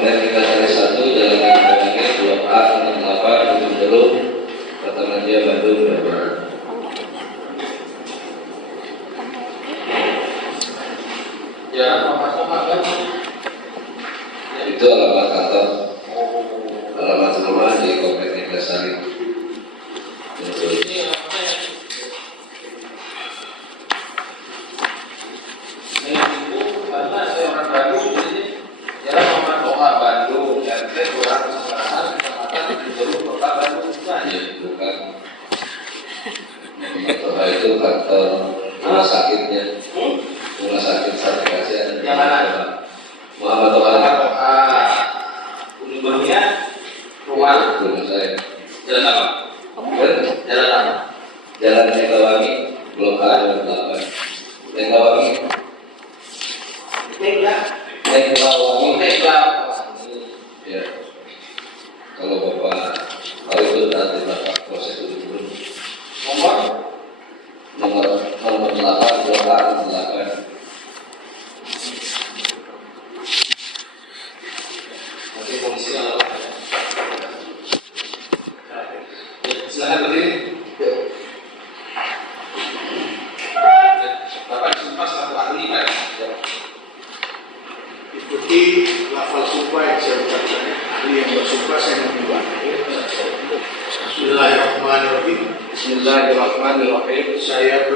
kemudian kita cari satu jalan lagi Blok A 68 Ujung Jeruk, Kota Raja Bandung, Jawa Barat. Ya, masuk kan? Itu alamat kantor, alamat rumah di Komplek Neglasari. Itu kantor rumah sakitnya, rumah sakit sertifikasi ada yang mana? Muhammad Toha. Rumahnya rumah saya. jalan apa? Jalan apa? Jalan Megawangi, Blok A 28. Megawangi. Megawangi. Ya. Kalau Bapak tahu itu nanti Bapak proses dulu. Nomor 8, Blok A 28. Nanti polisi kalau silakan berdiri. Bapak disumpah selaku ahli Pak. Ikuti lafal sumpah yang saya ucapkan. Ahli yang bersumpah saya membuat. Bismillahirrahmanirrahim. Bismillahirrahmanirrahim. Saya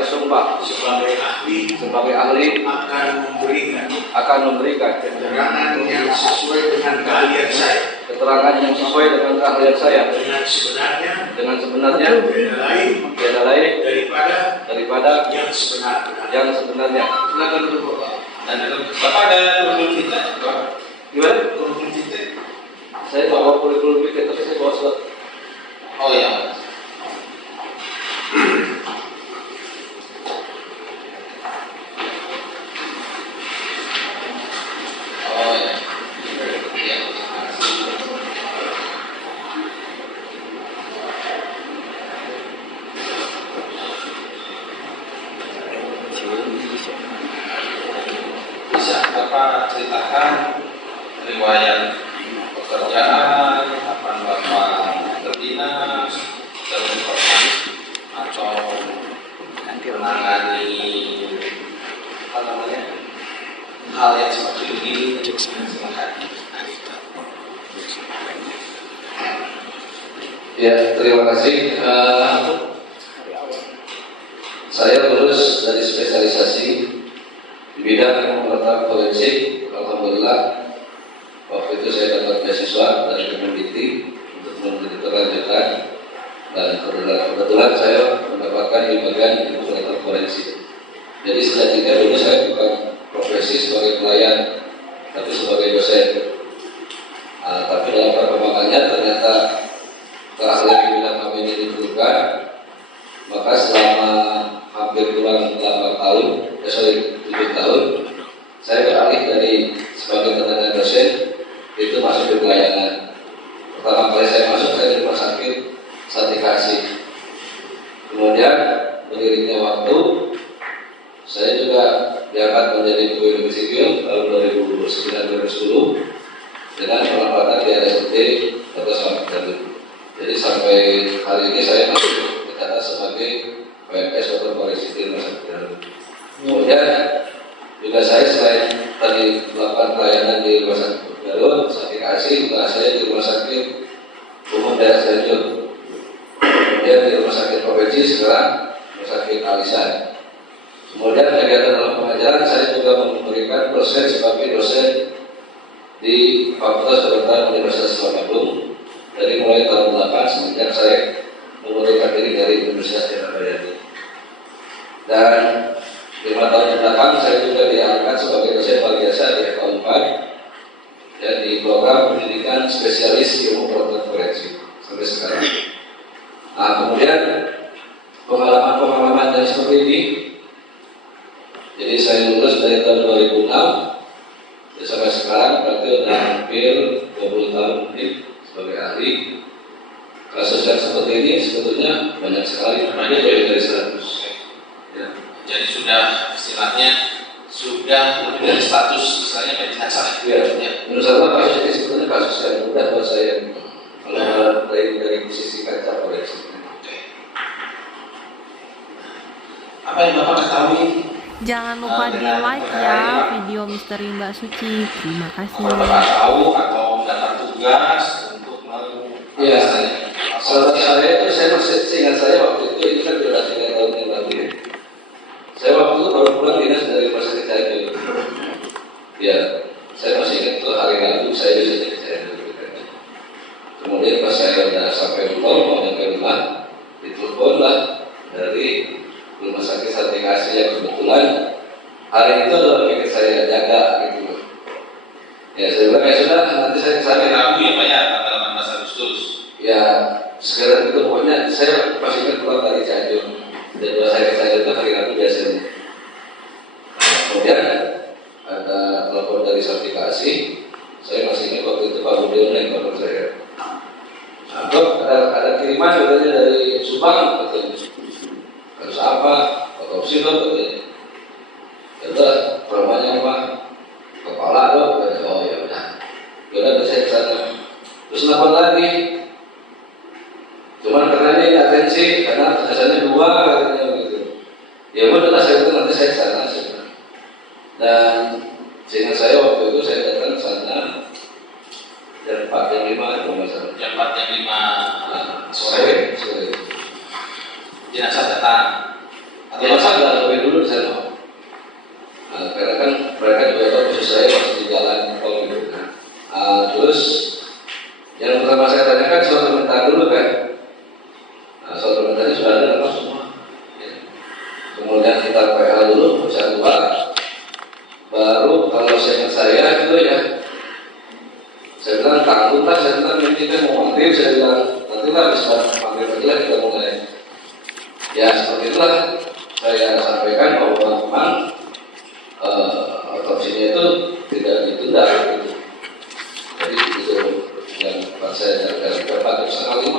bersumpah sebagai ahli akan memberikan keterangan yang sesuai dengan keahlian saya. Dengan sebenarnya beda lain daripada yang sebenarnya. Silakan dulu Bapak. Bapak ada kurikulum kita? Gimana? Kurikulum kita? Saya bawa kurikulum kita, tapi saya bawa surat. Oh ya. Bisa Bapak ceritakan riwayat pekerjaan, kapan Bapak berdinas, terus pernah atau menangani hal yang seperti ini. Ya, terima kasih. Saya lulus dari spesialisasi di bidang pengetahuan forensik. Alhamdulillah, waktu itu saya dapat beasiswa dari Kemendikti untuk melanjutkan, dan kebetulan saya mendapatkan di bagian ilmu pengetahuan forensik. Jadi sejatinya dulu saya bukan profesi sebagai pelayan, tapi sebagai dosen. Tapi dalam perkembangannya ternyata keahlian di bidang kami ini diperlukan. Maka selama hampir kurang 7 tahun, saya beralih dari sebagai tenaga dosen itu masuk di pelayanan. Pertama kali saya masuk, saya di rumah sakit Sartikasi. Kemudian beriringnya waktu, saya juga diangkat menjadi pegawai sipil tahun 2009-2010 dengan penempatan di RSUD Kota Samarinda. Jadi sampai hari ini saya masih tercatat sebagai PNS atau polisi di rumah sakit Garut. Kemudian juga saya selain tadi melakukan pelayanan di rumah sakit Garut, Sartikasi, juga saya di rumah sakit umum daerah Cianjur. Kemudian di rumah sakit provinsi, sekarang rumah sakit Alisan. Kemudian kegiatan dalam pengajaran saya juga memberikan dosen sebagai dosen di Fakultas Kedokteran Universitas Islam Bandung dari mulai tahun 8 semenjak saya mengundurkan diri dari Universitas Indonesia. Dan 5 tahun yang datang saya juga diangkat sebagai dosen luar biasa di FK4 dan di program pendidikan spesialis ilmu pengetahuan forensik sampai sekarang. Nah, kemudian pengalaman yang seperti ini, jadi saya lulus dari tahun 2006 dan sampai sekarang berarti sudah hampir 20 tahun lebih sebagai ahli. Kasus yang seperti ini sebetulnya banyak sekali, namanya lebih dari 100. Ya. Jadi sudah istilahnya sudah lebih dari status misalnya medis. Ya, menurut saya kasus ini sebetulnya kasus yang mudah buat saya kalau dari sisi kaca koreksi. Apa yang Bapak ketahui? Jangan lupa di like ya video misteri Mbak Suci. Terima kasih. Apa Bapak tahu atau mendapat tugas untuk Ya, saudara saya itu saya masih ingat saya waktu itu kan sudah 3 tahun yang lalu. Saya waktu itu baru pulang dinas dari rumah sakit Cianjur. Ya, saya masih ingat itu hari Rabu saya bisa ke Cianjur. Kemudian pas saya sudah sampai rumah mau nyampe rumah, ditelepon lah dari rumah sakit Sartikasi yang kebetulan hari itu adalah pikir saya jaga gitu. Ya saya bilang ya sudah nanti saya kesana. Rabu ya Pak ya, tanggal 18 Agustus. Ya sekarang itu pokoknya saya masih ingat pulang dari Cianjur dan kalau saya ke Cianjur itu hari Rabu biasanya. Kemudian ada telepon dari Sartikasi, saya masih ingat waktu itu Pak Budiono yang telepon saya. Nah, ada kiriman katanya dari Subang katanya. Harus apa? Otopsi dong katanya. Kata traumanya apa? Kepala dong katanya. Oh ya udah. Udah saya kesana. Terus nelfon lagi. Cuman karena ini atensi karena biasanya 2 katanya begitu. Ya udah saya bilang nanti saya kesana. Dan seingat saya waktu itu saya datang ke sana jam 4 jam 5 itu masalah. Jam 4 jam 5 sore. Jenazah datang. Jenazah sudah lebih dulu di sana. Karena kan mereka juga tahu posisi saya masih di jalan tol gitu kan. Terus yang pertama saya tanyakan soal komentar dulu kan. Soal komentarnya sudah ada apa semua. Ya. Kemudian kita PL dulu, bisa 2. Baru kalau saya itu ya, saya bilang tanggung lah, saya bilang ini kita mau maghrib, saya bilang nanti lah habis maghrib aja lah kita mulai. Ya seperti itulah saya sampaikan bahwa memang otopsinya itu tidak ditunda gitu. Jadi itu yang saya dari 4:30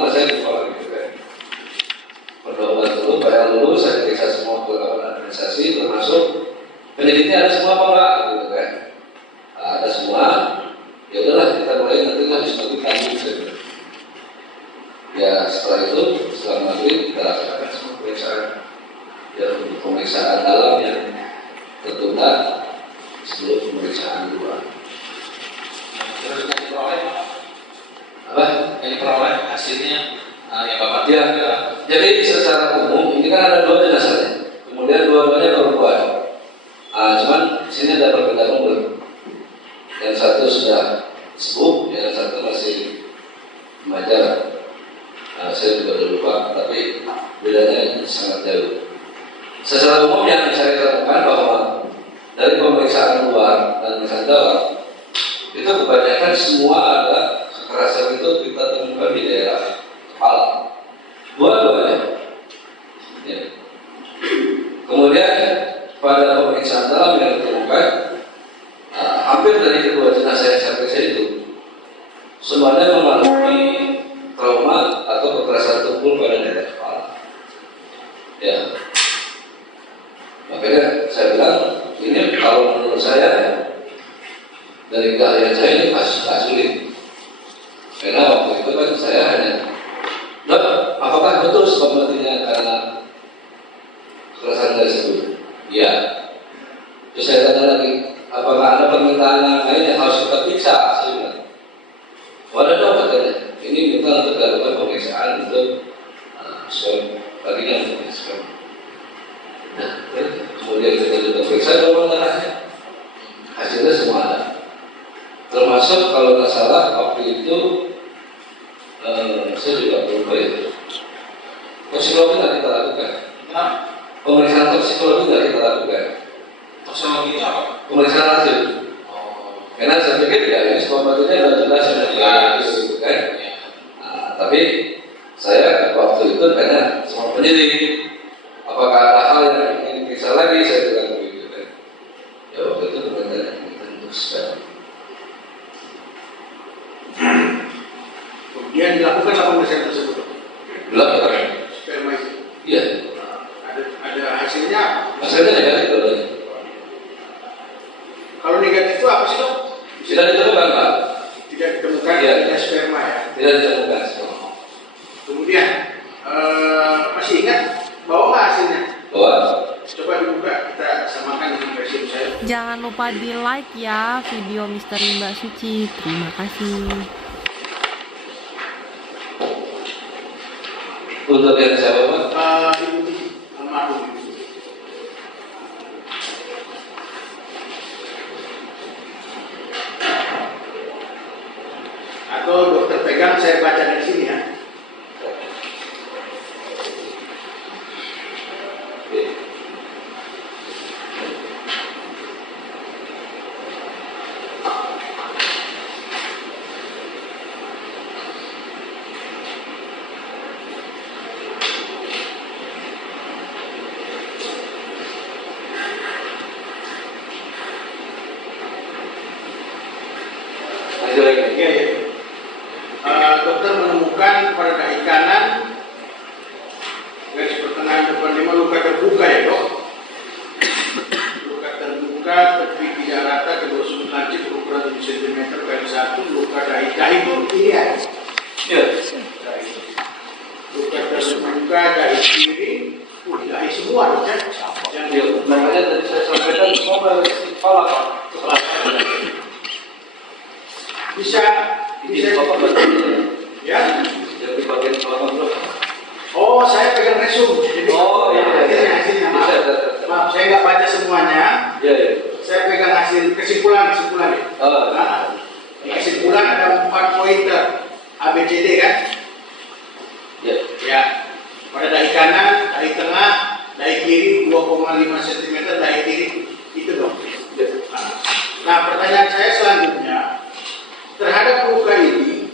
saya lupa gitu kan. Berdoa dulu, bayar dulu, saya periksa semua kelengkapan administrasi termasuk penelitian ada semua apa enggak gitu kan. Ada semua. Ya udahlah kita mulai nanti habis maghrib tanggung. Ya setelah itu setelah maghrib kita laksanakan semua pemeriksaan. Ya untuk pemeriksaan dalam yang tertunda sebelum pemeriksaan luar. Terus yang diperoleh Apa? yang diperoleh hasilnya yang Bapak Ya. Jadi secara umum ini kan ada 2 jenazahnya. Kemudian dua-duanya perempuan. Cuman di sini ada perbedaan umur. Yang satu sudah sepuh, yang satu masih remaja. Saya juga udah lupa, tapi bedanya sangat jauh. Secara umum yang saya katakan bahwa dari pemeriksaan luar dan pemeriksaan dalam itu kebanyakan semua ada kekerasan itu kita temukan di daerah kepala. Dua-duanya. Ya. Kemudian pada pemeriksaan dalam yang ditemukan hampir dari kedua jenazah yang saya periksa itu semuanya mengalami trauma atau kekerasan tubuh pada daerah kepala. Ya, makanya saya bilang ini kalau menurut saya dari keahlian saya ini kasus sulit. Karena waktu itu kan saya hanya, dok, apakah betul sebab matinya karena kekerasan tersebut? Iya. Terus saya tanya lagi, apakah ada permintaan lain yang harus kita periksa? Saya bilang, wadah dong katanya. Ini minta untuk dilakukan pemeriksaan untuk swab baginya untuk swab. Nah, kemudian kita juga periksa golongan darahnya. Hasilnya semua ada. Termasuk kalau nggak salah waktu itu saya juga belum ya. Toksikologi nggak kita lakukan. Pemeriksaan toksikologi nggak kita lakukan. Toksikologi itu apa? Pemeriksaan hasil. Karena saya pikir ya ini semua batunya sudah jelas sudah jelas gitu kan. Tapi saya waktu itu tanya sama penyidik, apakah ada hal yang ingin diperiksa lagi? Saya bilang begitu kan. Ya waktu itu permintaan untuk sekali. Kemudian dilakukan pemeriksaan tersebut. Dilakukan. Sperma itu. Iya. Ada hasilnya. Hasilnya negatif katanya. Kalau negatif itu apa sih dok? Sudah ditemukan Pak. Iya. tidak sperma ya. Tidak ditemukan sperma. Kemudian masih ingat bawa nggak hasilnya? Bahwa Coba dibuka, kita samakan dengan versi saya. Jangan lupa di like ya video misteri Mbak Suci. Terima kasih. untuk yang siapa Pak? Ibu Titi, almarhum Ibu Titi. Atau dokter pegang, saya baca dari sini ya. Oke. Lanjut lagi. Iya, iya. Dokter menemukan pada dahi kanan garis pertengahan depan 5 luka terbuka ya dok. Luka terbuka, tepi tidak rata, kedua sudut lancip berukuran 7 cm kali 1. Luka dahi itu ini ya. Iya. Dahi. Luka terbuka dahi kiri, dahi semua dok ya. Yang Iya. Makanya tadi saya sampaikan semua dari kepala Pak. Kepala. bisa Ini Bapak berarti ya. jadi bagian kepala dulu. Oh, saya pegang resum. Jadi, Oh, iya, iya. hasilnya, maaf. Bisa, bisa. Maaf, saya nggak baca semuanya. Iya, iya. Saya pegang hasil kesimpulan ya. Oh, Nah, di kesimpulan ada 4 pointer ABCD kan? iya. Ya. Pada dahi kanan, dahi tengah, dahi kiri 2,5 cm, dahi kiri itu dong. Iya. Nah, pertanyaan saya selanjutnya, terhadap luka ini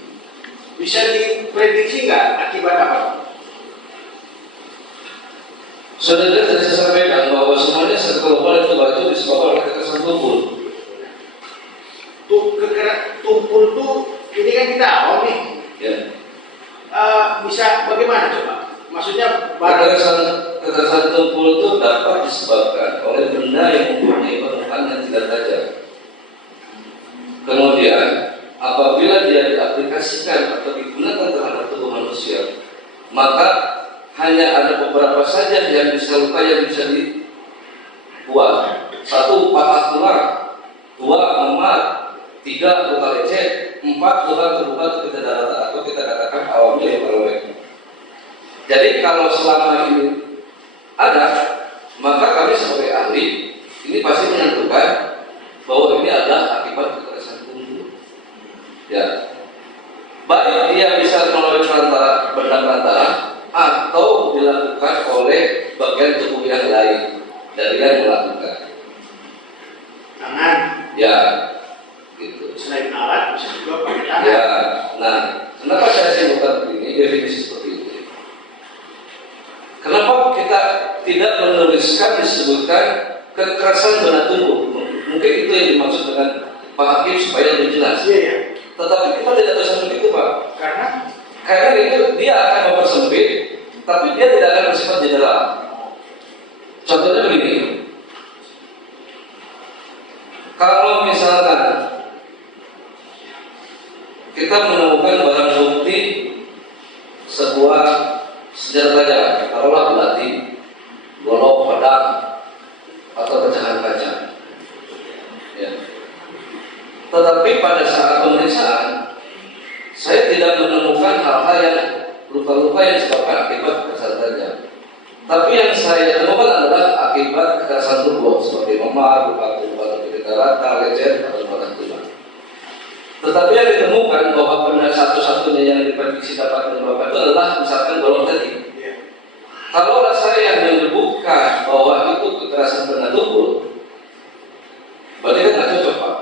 bisa diprediksi nggak akibat apa? Saudara tadi saya sampaikan bahwa semuanya global itu batu disebabkan oleh kekerasan tumpul. Tumpul tuh ini kan kita awam nih. Ya. Bisa bagaimana coba? Maksudnya barang Kekerasan tumpul itu dapat disebabkan oleh benda yang mempunyai permukaan yang tidak tajam. Kemudian apabila dia diaplikasikan atau digunakan terhadap tubuh manusia, maka hanya ada beberapa saja yang bisa luka yang bisa dibuat. 1. Patah tulang, 2. memar, 3. luka lecet, 4. luka terbuka atau kita daratan atau kita katakan awamnya yang berlebih. Jadi kalau selama ini ada, maka kami sebagai ahli ini pasti menentukan bahwa ini adalah akibat kekerasan tubuh. Ya, baik dia bisa melalui perantara atau dilakukan oleh bagian tubuh yang lain dari yang melakukan. tangan, Ya, gitu. selain alat bisa juga pakai tangan. Ya, nah, kenapa saya sebutkan ini definisi seperti itu? Kenapa kita tidak menuliskan disebutkan kekerasan benda tubuh? Mungkin itu yang dimaksud dengan Pak Hakim supaya lebih jelas. Iya, iya. Tetapi kita tidak bisa begitu Pak. Karena itu dia akan mempersempit, tapi dia tidak akan bersifat general. Contohnya begini, kalau misalkan kita menemukan barang bukti sebuah senjata tajam, taruhlah belati, golok, pedang, atau pecahan kaca. Ya. Tetapi pada saat pemeriksaan, saya tidak menemukan hal-hal yang luka-luka yang disebabkan akibat kekerasan tajam. Tapi yang saya temukan adalah akibat kekerasan tubuh seperti memar, luka-luka tidak rata, lecet, atau patah tulang. Tetapi yang ditemukan bahwa benda satu-satunya yang diprediksi dapat menyebabkan itu adalah misalkan golok tadi. Kalau saya yang menyebutkan bahwa itu kekerasan benda tubuh, berarti kan nggak cocok Pak.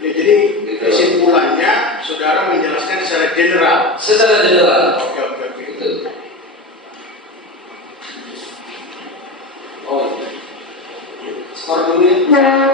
Ya, jadi kesimpulannya saudara menjelaskan secara general. Secara general. Oke. Gitu. Oh, skor dulu ya.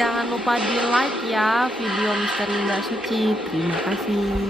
Jangan lupa di like ya video misteri Mbak Suci. Terima kasih.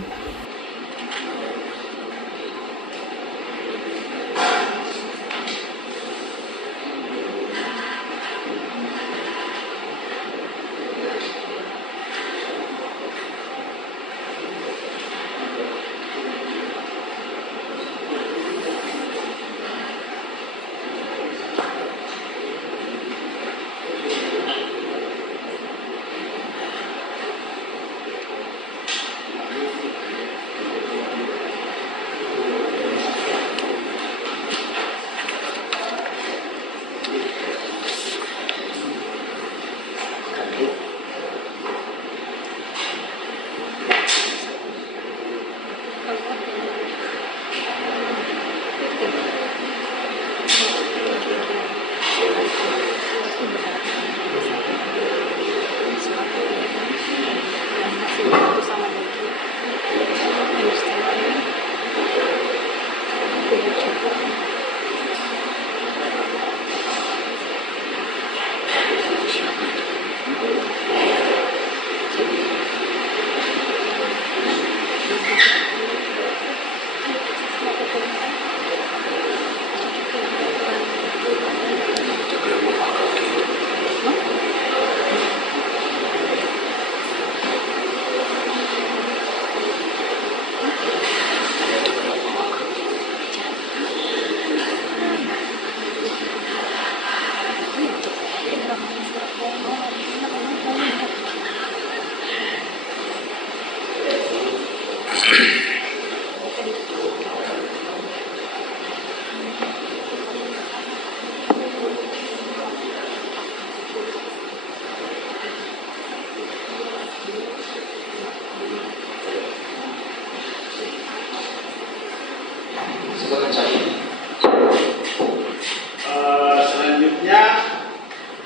Selanjutnya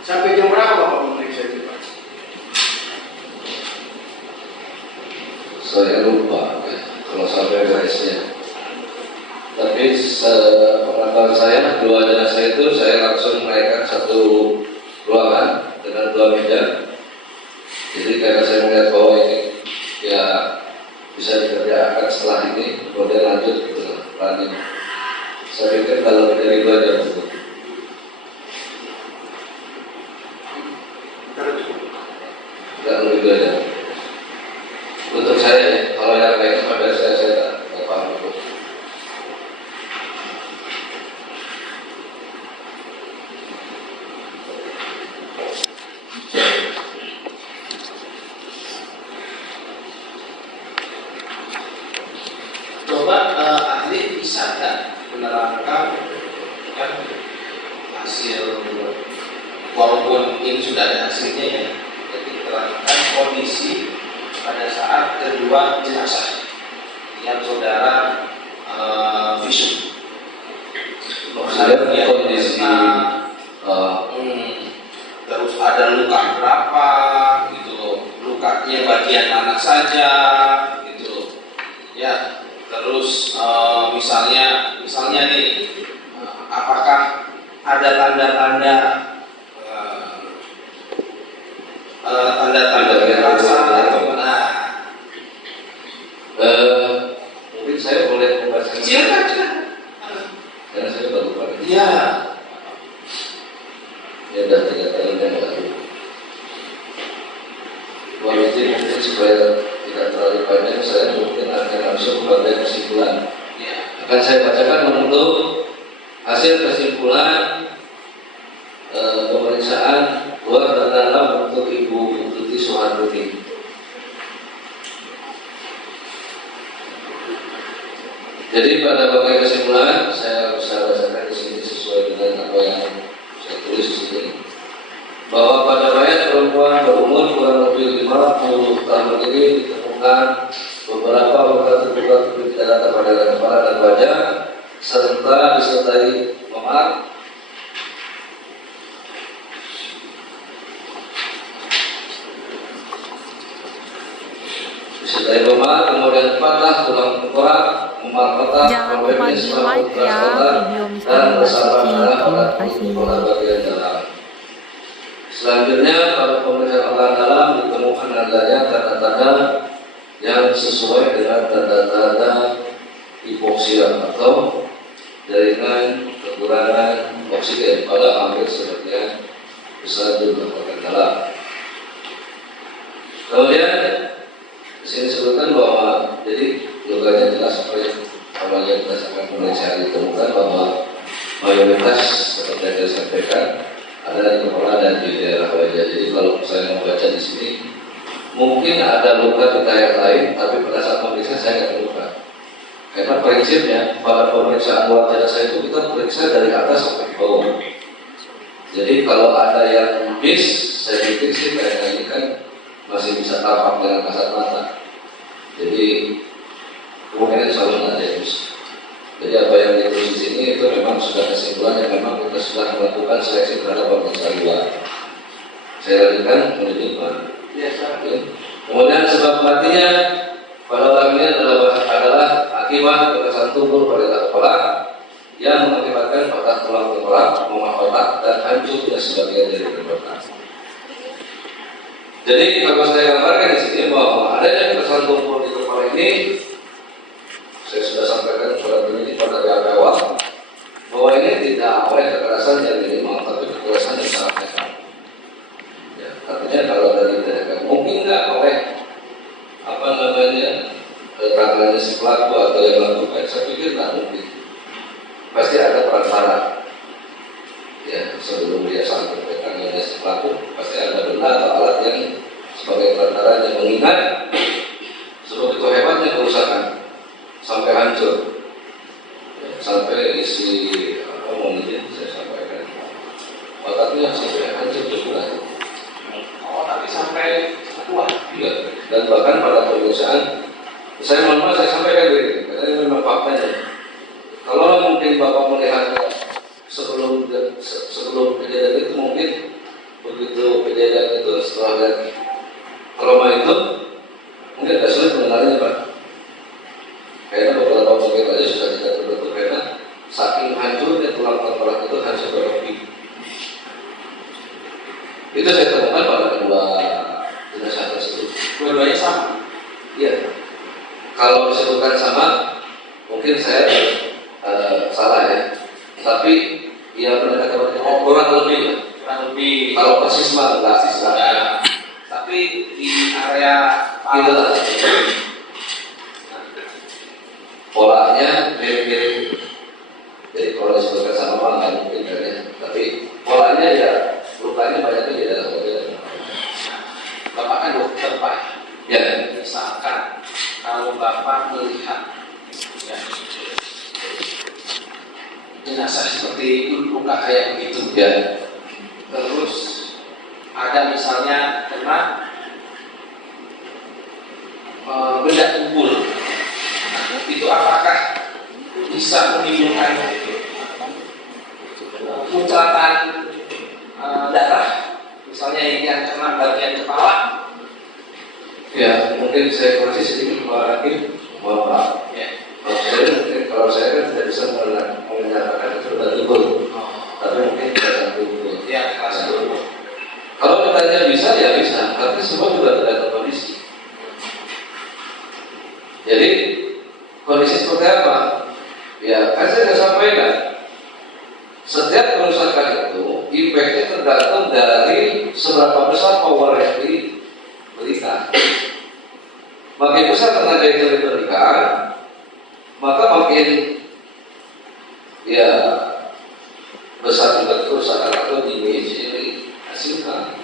sampai jam berapa Bapak memeriksa itu Pak? Saya lupa ya, kalau sampai beresnya. Tapi sepengetahuan saya, dua jenazah itu saya langsung menaikkan satu ruangan dengan dua meja. Jadi karena saya melihat bahwa ini ya bisa dikerjakan setelah ini, kemudian lanjut ke planning. Saya pikir kalau dari 2 jam itu. Tidak lebih 2 jam. Untuk saya ya, kalau yang lain sama dari saya tak paham itu. Coba ahli bisa nggak menerangkan kan hasil, walaupun ini sudah ada hasilnya ya, jadi terangkan kondisi pada saat kedua jenazah yang saudara visum. Saya kondisi terus ada luka berapa gitu, lukanya bagian mana saja gitu ya. Terus misalnya nih, apakah ada tanda-tanda kekerasan atau mungkin saya boleh membaca. silakan. Karena saya baru pada. Iya. Ya udah 3 tahun yang lalu. Mungkin supaya tidak terlalu panjang, saya mungkin akan langsung pada kesimpulan. Ya. Akan saya bacakan untuk hasil kesimpulan pemeriksaan luar dan dalam untuk Ibu Tuti Soeharduti. Jadi pada bagian kesimpulan saya bisa bacakan di sini sesuai dengan apa yang saya tulis di sini. Bahwa pada mayat perempuan berumur kurang lebih 50 tahun ini ditemukan beberapa luka terbuka tubuh tidak pada kepala dan wajah serta disertai memar, kemudian patah tulang tengkorak, memar patah, Jangan lupa di like ya video misteri Mbak Suci. Terima kasih. bagian dalam. Selanjutnya pada pemeriksaan organ dalam ditemukan adanya tanda-tanda yang sesuai dengan tanda-tanda hipoksia atau jaringan kekurangan oksigen pada hampir sebagian besar jumlah organ dalam. Kemudian di sini disebutkan bahwa jadi lukanya jelas apa yang awalnya berdasarkan pemeriksaan ditemukan bahwa mayoritas seperti yang saya sampaikan ada di kepala dan di daerah wajah. Jadi kalau saya membaca di sini mungkin ada luka di daerah lain, tapi pada saat memeriksa saya nggak terluka. Karena prinsipnya pada pemeriksaan luar jenazah itu kita periksa dari atas sampai ke bawah. Jadi kalau ada yang miss, saya pikir sih kayaknya ini kan masih bisa tampak dengan kasat mata. Jadi kemungkinan selalu nggak ada yang miss. Jadi apa yang ditulis di sini itu memang sudah kesimpulan yang memang kita sudah melakukan seleksi terhadap pemeriksaan luar. Saya lanjutkan menuju kemudian sebab kematiannya pada orang ini adalah akibat kekerasan tubuh pada kepala yang mengakibatkan patah tulang tengkorak, memar otak dan hancurnya sebagian dari otak. Jadi kalau saya gambarkan di sini bahwa adanya kekerasan tubuh di kepala ini, saya sudah sampaikan kepada penyidik pada awal bahwa ini tidak oleh kekerasan yang minimal, tapi kekerasan yang sangat ekstrim. Ya, artinya kalau dari tindakan mungkin nggak oleh apa namanya keterangannya si pelaku atau yang melakukan, saya pikir nggak mungkin. Pasti ada perantara. Ya, sebelum dia sampai ke tangannya si pelaku, pasti ada benda atau alat yang sebagai perantara yang mengingat sebegitu hebatnya kerusakan sampai hancur, ya, sampai isi apa mungkin saya sampaikan otaknya sampai hancur juga. Oh, tapi sampai tua. Ya, dan bahkan pada pemeriksaan saya mohon maaf saya sampaikan begini, karena ini memang faktanya. Kalau mungkin Bapak melihat sebelum kejadian itu, mungkin begitu kejadian itu setelah lihat trauma itu mungkin agak sulit mengenalinya Pak. Karena beberapa bagian aja sudah tidak terbentuk karena saking hancurnya tulang tengkorak itu hancur berlebih. Itu saya temukan pada kedua jenazah tersebut. Dua-duanya sama. Iya. Kalau disebutkan sama, mungkin saya salah ya. Tapi ya pendekatan kurang lebih. Kalau persis mah enggak sih. Tapi di area Itulah. Polanya mirip-mirip. Jadi kalau disebutkan sama mah nggak mungkin kan ya. Tapi polanya ya lukanya banyaknya di dalam wajah. Bapak kan dokter Pak. Ya. Misalkan kalau Bapak melihat ya, jenazah seperti itu, luka kayak begitu, Ya. terus ada misalnya kena benda tumpul, itu apakah bisa menimbulkan muncratan darah, misalnya yang kena bagian kepala? Ya, mungkin saya koreksi sedikit Pak Hakim, mohon maaf. Ya. Kalau saya kan tidak bisa menyatakan itu sudah tubuh, tapi mungkin tidak tubuh. Ya, kelas dulu. Kalau ditanya bisa, ya bisa, tapi semua juga tergantung kondisi. Jadi kondisi seperti apa? Ya, kan saya sudah sampaikan. Setiap kerusakan itu, impact-nya tergantung dari seberapa besar power yang diberikan. Makin besar tenaga yang diberikan, maka makin ya besar juga kerusakan atau damage yang dihasilkan.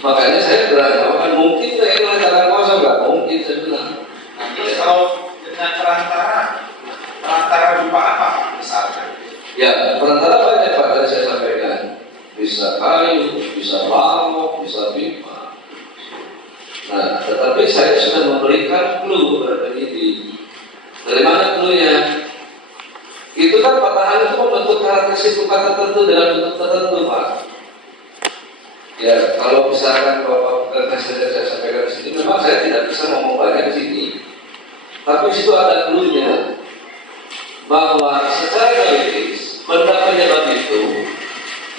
Makanya saya berani mengatakan mungkin saya ini tangan kosong, nggak mungkin saya bilang. Nah, terus kalau dengan perantara berupa apa misalkan? Ya, perantara banyak Pak, tadi saya sampaikan. Bisa kayu, bisa bambu, bisa pipa. Nah, tetapi saya sudah memberikan clue kepada penyidik. Dari mana clue-nya? Itu kan patahan itu membentuk karakteristik luka tertentu dalam bentuk tertentu, Pak. Ya, kalau misalkan Bapak saya sampaikan di sini, memang saya tidak bisa ngomong banyak di sini. Tapi di situ ada clue-nya bahwa secara analitis benda penyebab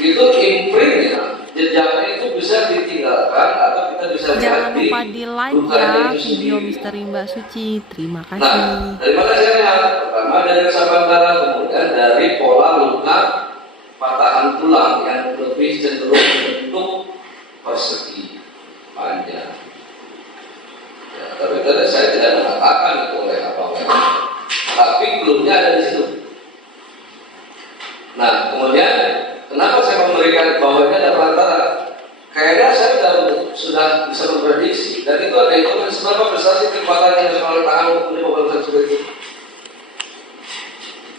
itu imprint-nya jejaknya itu bisa ditinggalkan atau kita bisa lihat Jangan di lupa di like lukanya ya itu video sendiri. Misteri Mbak Suci. Terima Nah, kasih. dari mana saya lihat? Pertama dari resapan darah, kemudian dari pola luka patahan tulang yang lebih cenderung bentuk persegi panjang. Ya, tapi tadi saya tidak mengatakan itu oleh apa-apa, tapi clue-nya ada di situ. Nah, kemudian kenapa saya memberikan bahwa ini ada perantara? Kayaknya saya sudah bisa memprediksi, dan itu ada hitungan seberapa besar sih kekuatan yang harus oleh tangan untuk menyebabkan seperti itu.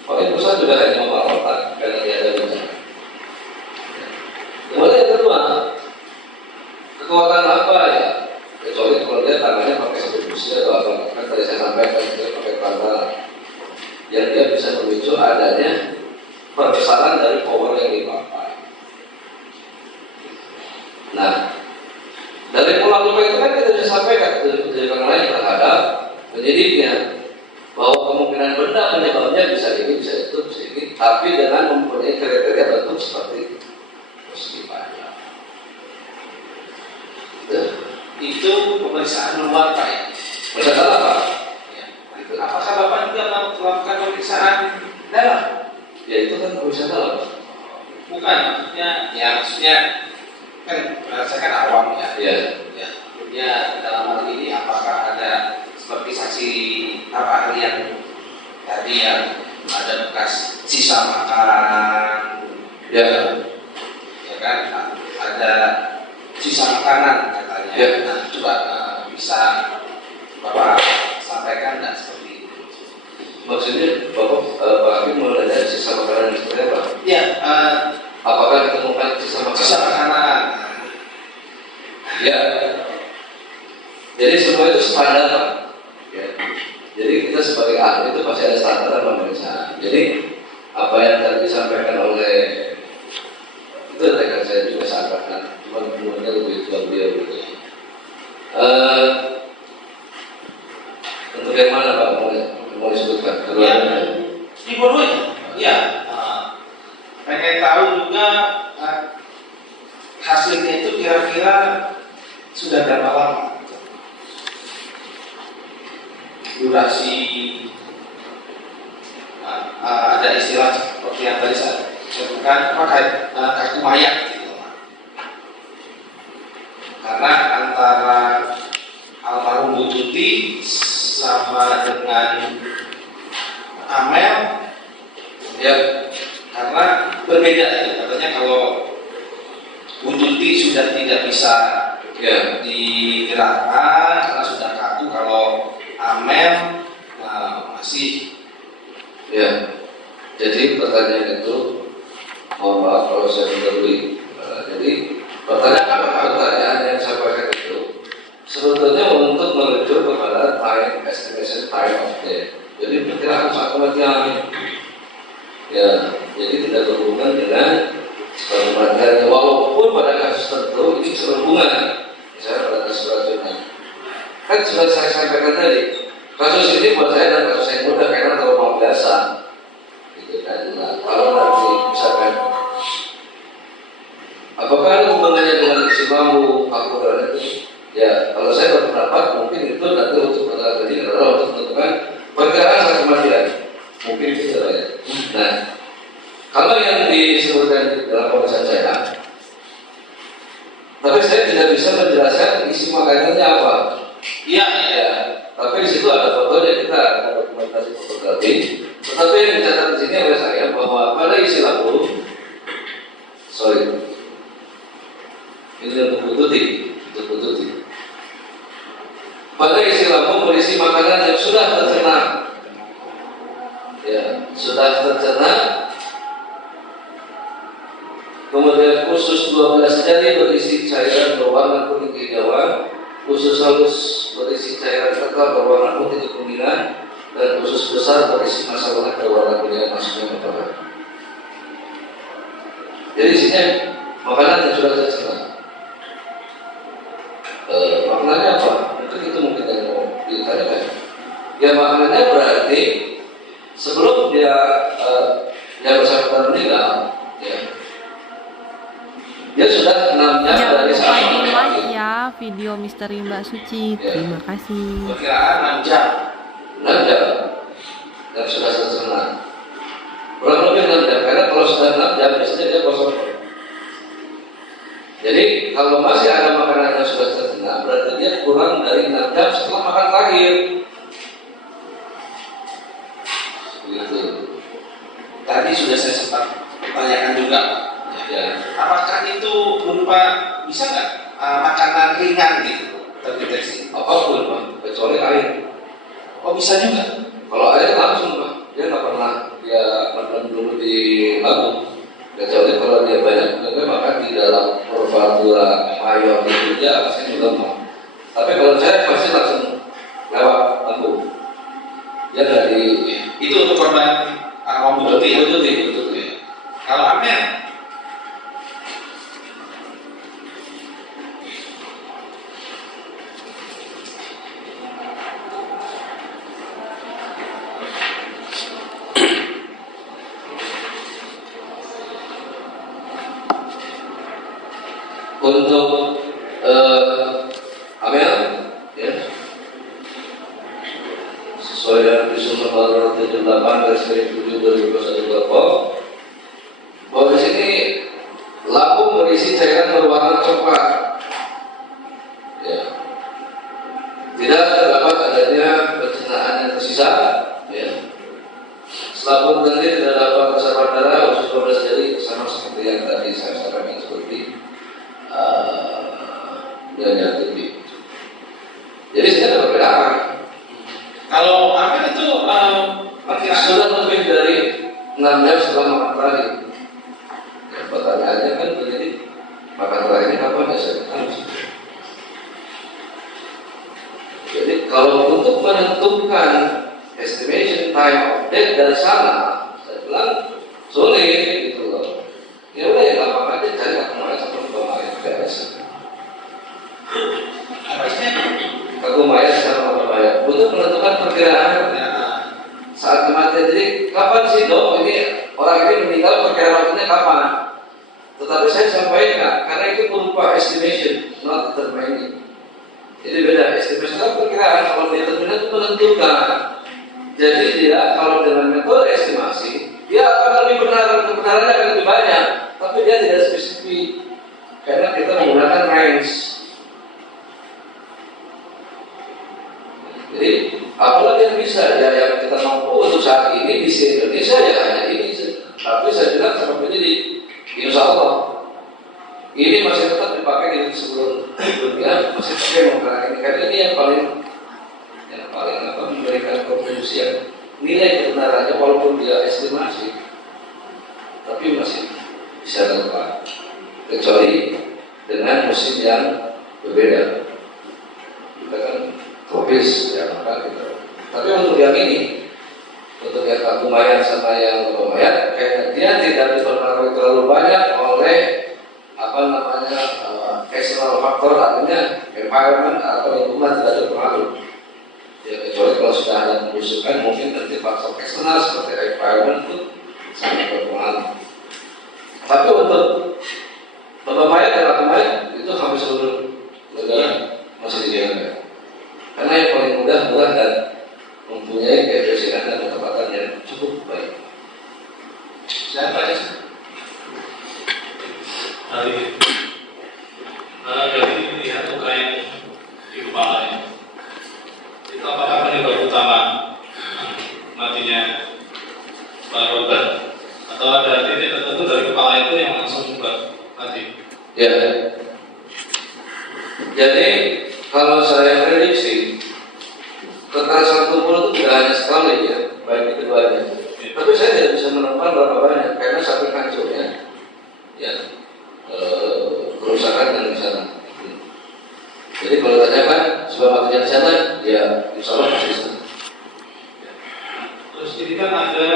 Paling besar juga hanya otak karena dia ada bencana. Kemudian yang kedua, kekuatan apa ya? Kecuali kalau dia tangannya pakai substitusi atau apa, kan tadi saya sampaikan dia pakai perantara yang dia bisa memicu adanya perbesaran dari power yang dipakai. Nah, dari pola luka itu kan kita bisa sampaikan kebijakan lain terhadap penyidiknya bahwa kemungkinan benda penyebabnya bisa ini, bisa itu, bisa ini, tapi dengan mempunyai kriteria bentuk seperti persegi panjang. Itu pemeriksaan luar Pak ya? Pemeriksaan apa? Ya. Apakah Bapak juga melakukan pemeriksaan dalam? Ya itu kan pemeriksaan dalam. Bukan, maksudnya kan saya kan awam ya. Ya. Ya, dalam hal ini apakah ada seperti saksi ahli yang tadi yang ada bekas sisa makanan, Ya. kan ada sisa makanan katanya. Ya. Nah, coba bisa Bapak sampaikan nggak seperti itu? Maksudnya Bapak Pak Hakim menanya sisa makanan seperti apa? Ya, Apakah ditemukan sisa makanan? sisa makanan. Ya. Jadi semua itu standar Pak. Ya. Jadi kita sebagai ahli itu pasti ada standar dalam pemeriksaan. Jadi apa yang tadi disampaikan oleh itu rekan saya juga sampaikan, cuma kemudian lebih beliau gitu. Untuk yang mana Pak mau disebutkan? Ya, di dua-duanya. Ya, pengen tahu juga hasilnya itu kira-kira sudah berapa lama? Durasi, ada istilah seperti yang tadi saya sebutkan, kaku mayat gitu. Karena antara almarhum Bu Tuti sama dengan Amel, Ya. karena berbeda itu. Katanya kalau Bu Tuti sudah tidak bisa Ya. digerakkan karena sudah kaku, kalau Amel masih. Ya. Jadi pertanyaan itu, mohon maaf kalau saya mendahului. Jadi pertanyaan yang saya pakai itu sebetulnya untuk merujuk kepada time estimation time of death. Jadi perkiraan saat kematian. Ya, jadi tidak berhubungan dengan kematiannya. Walaupun pada kasus tertentu ini berhubungan. Misalnya pada kasus racunan. Kan sudah saya sampaikan tadi. Kasus ini buat saya dan kasus yang mudah karena trauma biasa. Gitu kan. Nah, kalau nanti misalkan apakah ada hubungannya dengan isi bambu, aku dan itu? Ya, kalau saya berpendapat mungkin itu nanti untuk pertanyaan tadi adalah untuk menentukan perkiraan saat kematian. Mungkin itu saja. Nah, kalau yang disebutkan dalam pemeriksaan saya, tapi saya tidak bisa menjelaskan isi makanannya apa. Iya, Ya, tapi di situ ada fotonya, kita ada dokumentasi fotografi. Tetapi yang dicatat di sini oleh saya bahwa pada isi lambung, ini untuk bututi. Pada isi lambung berisi makanan yang sudah tercerna, ya, sudah tercerna. Kemudian usus 12 jari berisi cairan berwarna kuning kehijauan, usus halus berisi cairan kekal berwarna putih kekuningan, dan usus besar berisi massa lemak berwarna kuning maksudnya apa? Jadi isinya makanan yang sudah tercerna. Makanannya apa? Mungkin yang mau ditanyakan. Ya makanannya berarti sebelum dia yang bersangkutan meninggal, ya, Dia sudah 6 jam Jangan dari lupa saat di like pagi. ya video misteri Mbak Suci. Terima kasih. Perkiraan 6 jam. 6 jam dan sudah setengah. Kurang lebih 6 jam, karena kalau sudah 6 jam biasanya dia kosong. Jadi kalau masih ada makanan yang sudah setengah, berarti dia kurang dari 6 jam setelah makan terakhir. Begitu. Tadi sudah saya sempat tanyakan juga, Pak. Ya. Apakah itu berupa bisa nggak makanan ringan gitu terdeteksi? Apapun, Pak, kecuali air. Oh bisa juga. Kalau air langsung, Pak, dia nggak pernah dia menelan dulu di lambung. Kecuali kalau dia banyak, maka di dalam purvatura mayor itu dia pasti melemah. Tapi kalau saya pasti langsung lewat lambung. Dia dari Itu untuk korban membutuhkan ya. betul ya. Kalau Amer, Untuk Amel, ya, sesuai dengan Kisah Nomor 78/7/2021 bahwa di sini lambung berisi cairan berwarna coklat. Ya. Tidak terdapat adanya pencernaan yang tersisa. Ya. Selaput nanti tidak dapat reservoir darah usus 12 jari sama seperti yang tadi saya sampaikan seperti dan lebih. Jadi saya ada perbedaan. kalau Amer itu perkiraan Sudah lebih dari 6 jam setelah makan terakhir. Ya, pertanyaannya kan begini, makan terakhirnya kapan ya saya harus. Jadi kalau untuk menentukan estimation time of death dari sana, saya bilang sulit gitu loh. Ya udah ya gampang aja cari kemarin sampai kemarin beres. harusnya Kagumaya secara berbahaya untuk menentukan perkiraan saat kematian. Jadi kapan sih dok ini orang ini meninggal, perkiraan waktunya kapan? Tetapi saya sampaikan karena itu berupa estimation, not determining. Jadi beda, estimation itu perkiraan, kalau determining itu menentukan. Jadi dia kalau dengan metode estimasi dia akan lebih benar, kebenarannya akan lebih banyak, tapi dia tidak spesifik karena kita menggunakan range. Jadi apalagi yang bisa ya yang kita mampu untuk saat ini di Indonesia ya hanya ini. Tapi saya bilang sama penyidik, insya Allah ini masih tetap dipakai di seluruh dunia, masih pakai menggunakan ini karena ini yang paling memberikan kontribusi yang nilai kebenarannya walaupun dia estimasi, tapi masih bisa relevan kecuali dengan musim yang berbeda. Kita kan tropis ya maka gitu. Tapi untuk yang ini, untuk yang Kagumaya sama yang lumayan, kayaknya dia tidak dipengaruhi terlalu banyak oleh external faktor, artinya environment atau lingkungan tidak terpengaruh. Ya kecuali kalau sudah ada pembusukan, mungkin nanti faktor eksternal seperti environment itu sangat berpengaruh. Tapi untuk lumayan dan Kagumaya itu hampir seluruh negara masih dijalankan. Karena yang paling murah dan mempunyai kebersihan dan ketepatan yang cukup baik. siapa ya? Dari melihat luka yang di kepalanya, itu apakah penyebab utama matinya Pak Robert, atau ada titik tertentu dari kepala itu yang langsung mati? Ya. Jadi kalau saya prediksi kekerasan tubuh itu tidak hanya sekali ya, baik di keduanya. Tapi saya tidak bisa menemukan berapa banyak karena sampai hancurnya ya kerusakan yang di sana. Jadi kalau tanyakan sebab matinya di sana, ya insya Allah masih di sana. Terus ini kan ada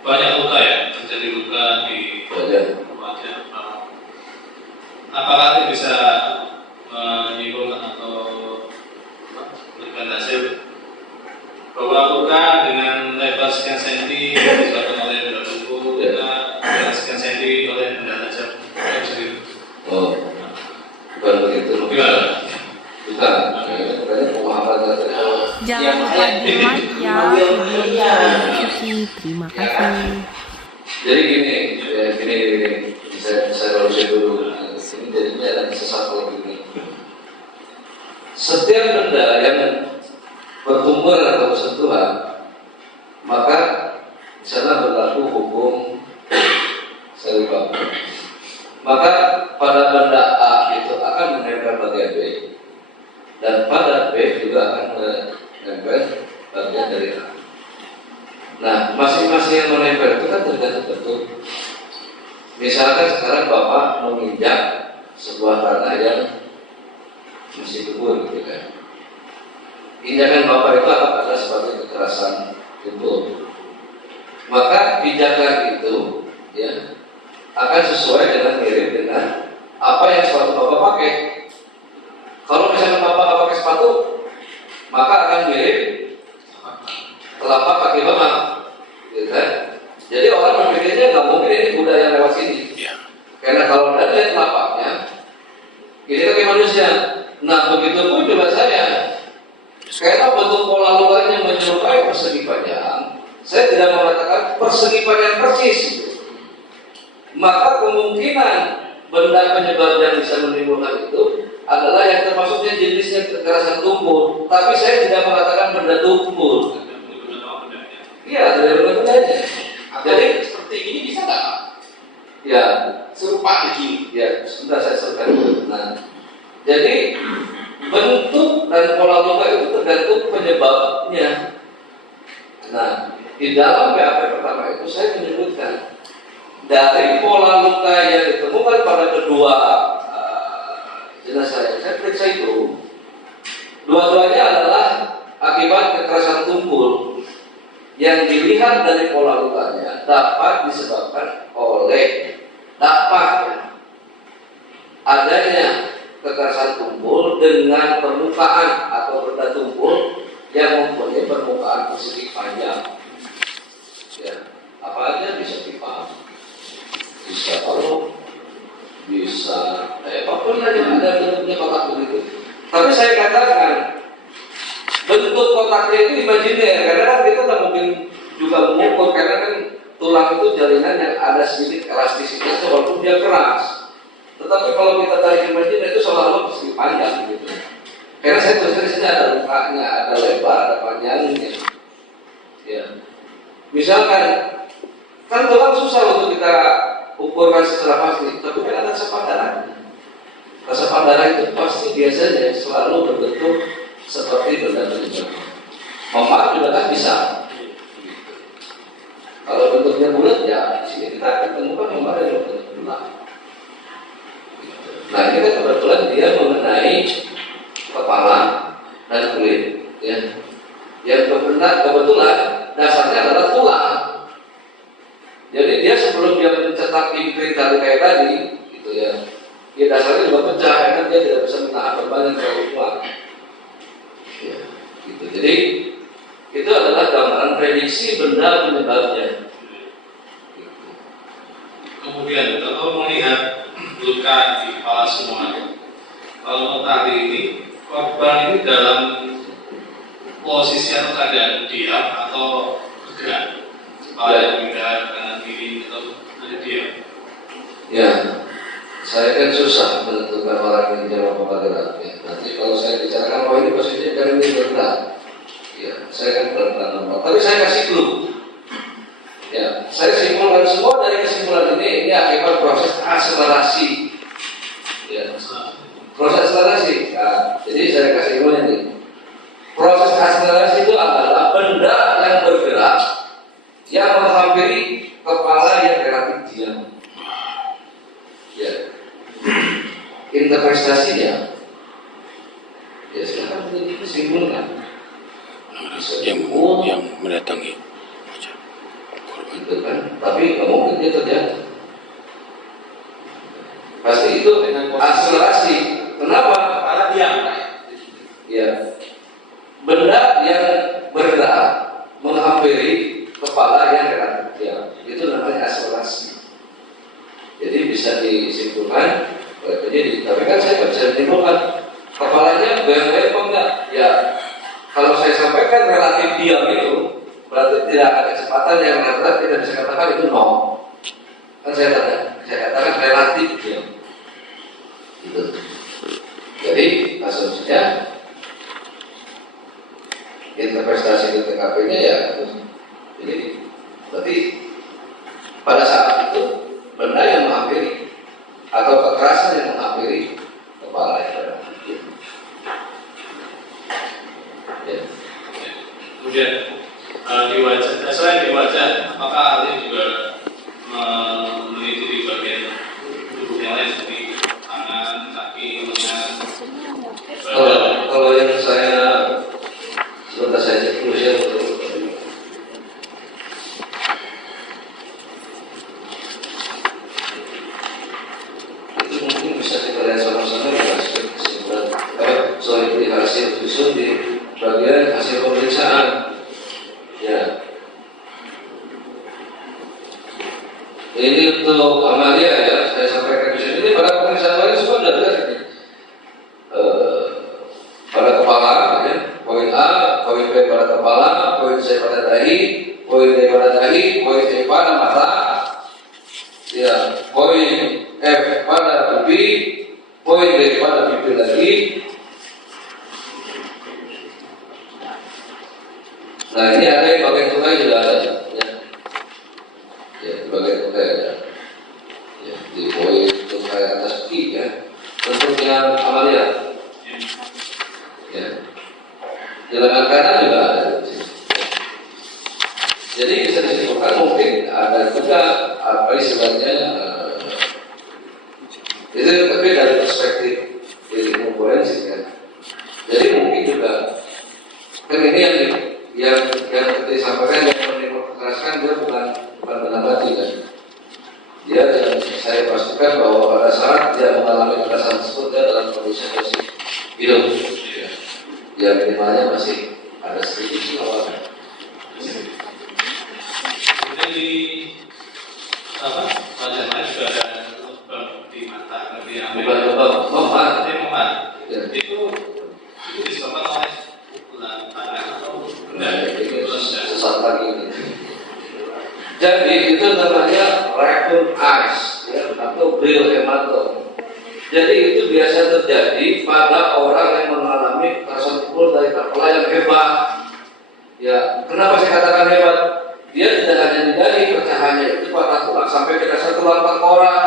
banyak luka ya, terjadi luka di Wajah. wajah. Apakah ini bisa menyimpulkan atau memberikan hasil bahwa luka dengan lebar sekian senti disebabkan oleh benda tubuh, luka dengan sekian senti oleh benda tajam? Bukan begitu. Gimana? Bukan. Katanya pemahaman tadi. Jangan lupa di like ya video Mr. Rimba Suci. Terima kasih. Jadi gini, saya lulusin dulu. Ini jadinya ada sesat kalau begini. Setiap benda yang bertumbuh atau bersentuhan, maka di sana berlaku hukum saya lupa. Maka pada benda A itu akan menempel bagian B, dan pada B juga akan menempel bagian dari A. Nah, masing-masing yang menempel itu kan tergantung bentuk. Misalkan sekarang Bapak menginjak sebuah tanah yang masih kebun, gitu kan. Injakan Bapak itu akan ada sebagai kekerasan tubuh. Maka pijakan itu ya akan sesuai dengan mirip dengan apa yang sepatu Bapak pakai. Kalau misalnya Bapak nggak pakai sepatu, maka akan mirip telapak kaki Bapak, gitu kan? Jadi orang berpikirnya nggak mungkin ini kuda yang lewat sini, karena kalau Anda lihat telapaknya, ini kaki manusia. Nah, begitu pun juga saya. Karena bentuk pola lukanya menyerupai persegi panjang, saya tidak mengatakan persegi panjang persis. Maka kemungkinan benda penyebab yang bisa menimbulkan itu adalah yang termasuknya jenisnya kekerasan tumpul. Tapi saya tidak mengatakan benda tumpul. Iya, dari benda-bendanya. Jadi seperti ini bisa nggak? Ya, Serupa begini. ya, sudah saya sebutkan dulu. Nah, jadi bentuk dan pola luka itu tergantung penyebabnya. Nah, di dalam BAP pertama itu saya menyebutkan dari pola luka yang ditemukan pada kedua jenazah yang saya periksa itu, dua-duanya adalah akibat kekerasan tumpul yang dilihat dari pola lukanya dapat disebabkan oleh adanya kekerasan tumpul dengan permukaan atau benda tumpul yang mempunyai permukaan persegi panjang. Ya, apa aja bisa pipa, bisa kalau bisa apapun aja ada bentuknya kotak begitu. Tapi saya katakan bentuk kotaknya itu imajiner, karena kan kita tak mungkin juga mengukur, karena kan tulang itu jaringan yang ada sedikit elastisitasnya walaupun dia keras. Tetapi kalau kita tarik imajiner itu seolah-olah persegi panjang gitu. Karena saya tuliskan di sini ada lukanya, ada lebar, ada panjangnya. Ya. Misalkan kan tulang susah untuk kita ukurkan secara pasti, tapi kan ada resapan darahnya. Resapan darah itu pasti biasanya selalu berbentuk seperti benda penyebab. Memar juga kan bisa. Kalau bentuknya bulat ya di sini kita akan temukan memar yang berbentuk bulat. Nah, ini kan kebetulan dia mengenai kepala dan kulit, ya. Yang kebetulan dasarnya adalah tulang. Jadi dia sebelum dia mencetak imprint kayak tadi, gitu ya, dia dasarnya juga pecah, karena dia tidak bisa menahan beban yang terlalu kuat. Ya, gitu. Jadi itu adalah gambaran prediksi benda penyebabnya. Kemudian kalau melihat luka di kepala semua, kalau tadi ini korban ini dalam posisi atau keadaan diam atau bergerak, kepala yang bergerak, kanan kiri atau ada diam. Ya, saya kan susah menentukan orang yang jawab apa gerak. Ya. Nanti kalau saya bicarakan ini posisinya kan ini bergerak, ya saya kan bergerak normal. Tapi saya kasih clue. Ya, saya simpulkan semua dari kesimpulan ini akibat proses akselerasi. Ya, proses akselerasi. Nah, jadi saya kasih ilmu ini. Proses akselerasi itu adalah benda yang bergerak yang menghampiri kepala yang relatif diam. Ya, interpretasinya. Ya, sekarang kita simpulkan. Yang mendatangi Gitu kan? Tapi nggak mungkin dia terjadi. Pasti itu akselerasi. Kenapa? Kepala diam. Ya, benda yang bergerak menghampiri kepala yang relatif diam. Itu namanya akselerasi. Jadi bisa disimpulkan oleh penyidik. Tapi kan saya nggak bisa menimbulkan kepalanya goyang-goyang apa enggak. Ya kalau saya sampaikan relatif diam itu berarti tidak ada kecepatan yang benar-benar kita bisa katakan itu nol. Kan saya katakan relatif diam. Gitu. Jadi asumsinya interpretasi di TKP-nya ya, jadi berarti pada saat itu benda yang menghampiri atau kekerasan yang menghampiri kepala ya. Kemudian di wajah, selain di wajah, apakah ahli juga meneliti di bagian tubuh yang lain seperti tangan, kaki, lengan? Kalau yang saya sebentar saya cek dulu ya. Itu mungkin bisa kita lihat sama-sama di aspek kesimpulan. Soal itu di hasil visum di bagian hasil pemeriksaan. Ya. Ini untuk Amalia ya, saya sampaikan di sini. Ini pada pemeriksaan lain semua sudah ada. Pada kepala, ya. Poin A, poin B pada kepala, poin C pada dahi, poin D pada dahi, poin E pada mata, ya, poin F pada pipi, poin D pada pipi lagi. Nah ini ada yang bagian tengah juga ada, ya, ya di bagian tengah ada, ya, di poin tengah atas kaki ya, untuk yang Amalia, ya. Di lengan kanan juga ada di sini. Jadi bisa disimpulkan mungkin ada juga apa istilahnya itu tapi dari perspektif ilmu forensik kan. Jadi mungkin juga kan ini yang seperti sampaikan yang menimbulkan kekerasan dia bukan benda mati kan. Dia yang saya pastikan bahwa pada saat dia mengalami kekerasan tersebut dia dalam kondisi hidup. Ya minimalnya masih ada sedikit lawanan. Kemudian di wajah lain juga ada lubang di mata, Bukan lubang, memar. Ya. Itu disebabkan oleh pukulan tangan atau benda Sesaat lagi ini. Jadi itu namanya raccoon eyes, ya, atau bril hematom. Jadi itu biasa terjadi pada orang yang mengalami kekerasan pukul dari kepala yang hebat. Ya, kenapa saya katakan hebat? Dia tidak hanya di dahi, pecahannya itu patah tulang sampai ke dasar tulang tengkorak.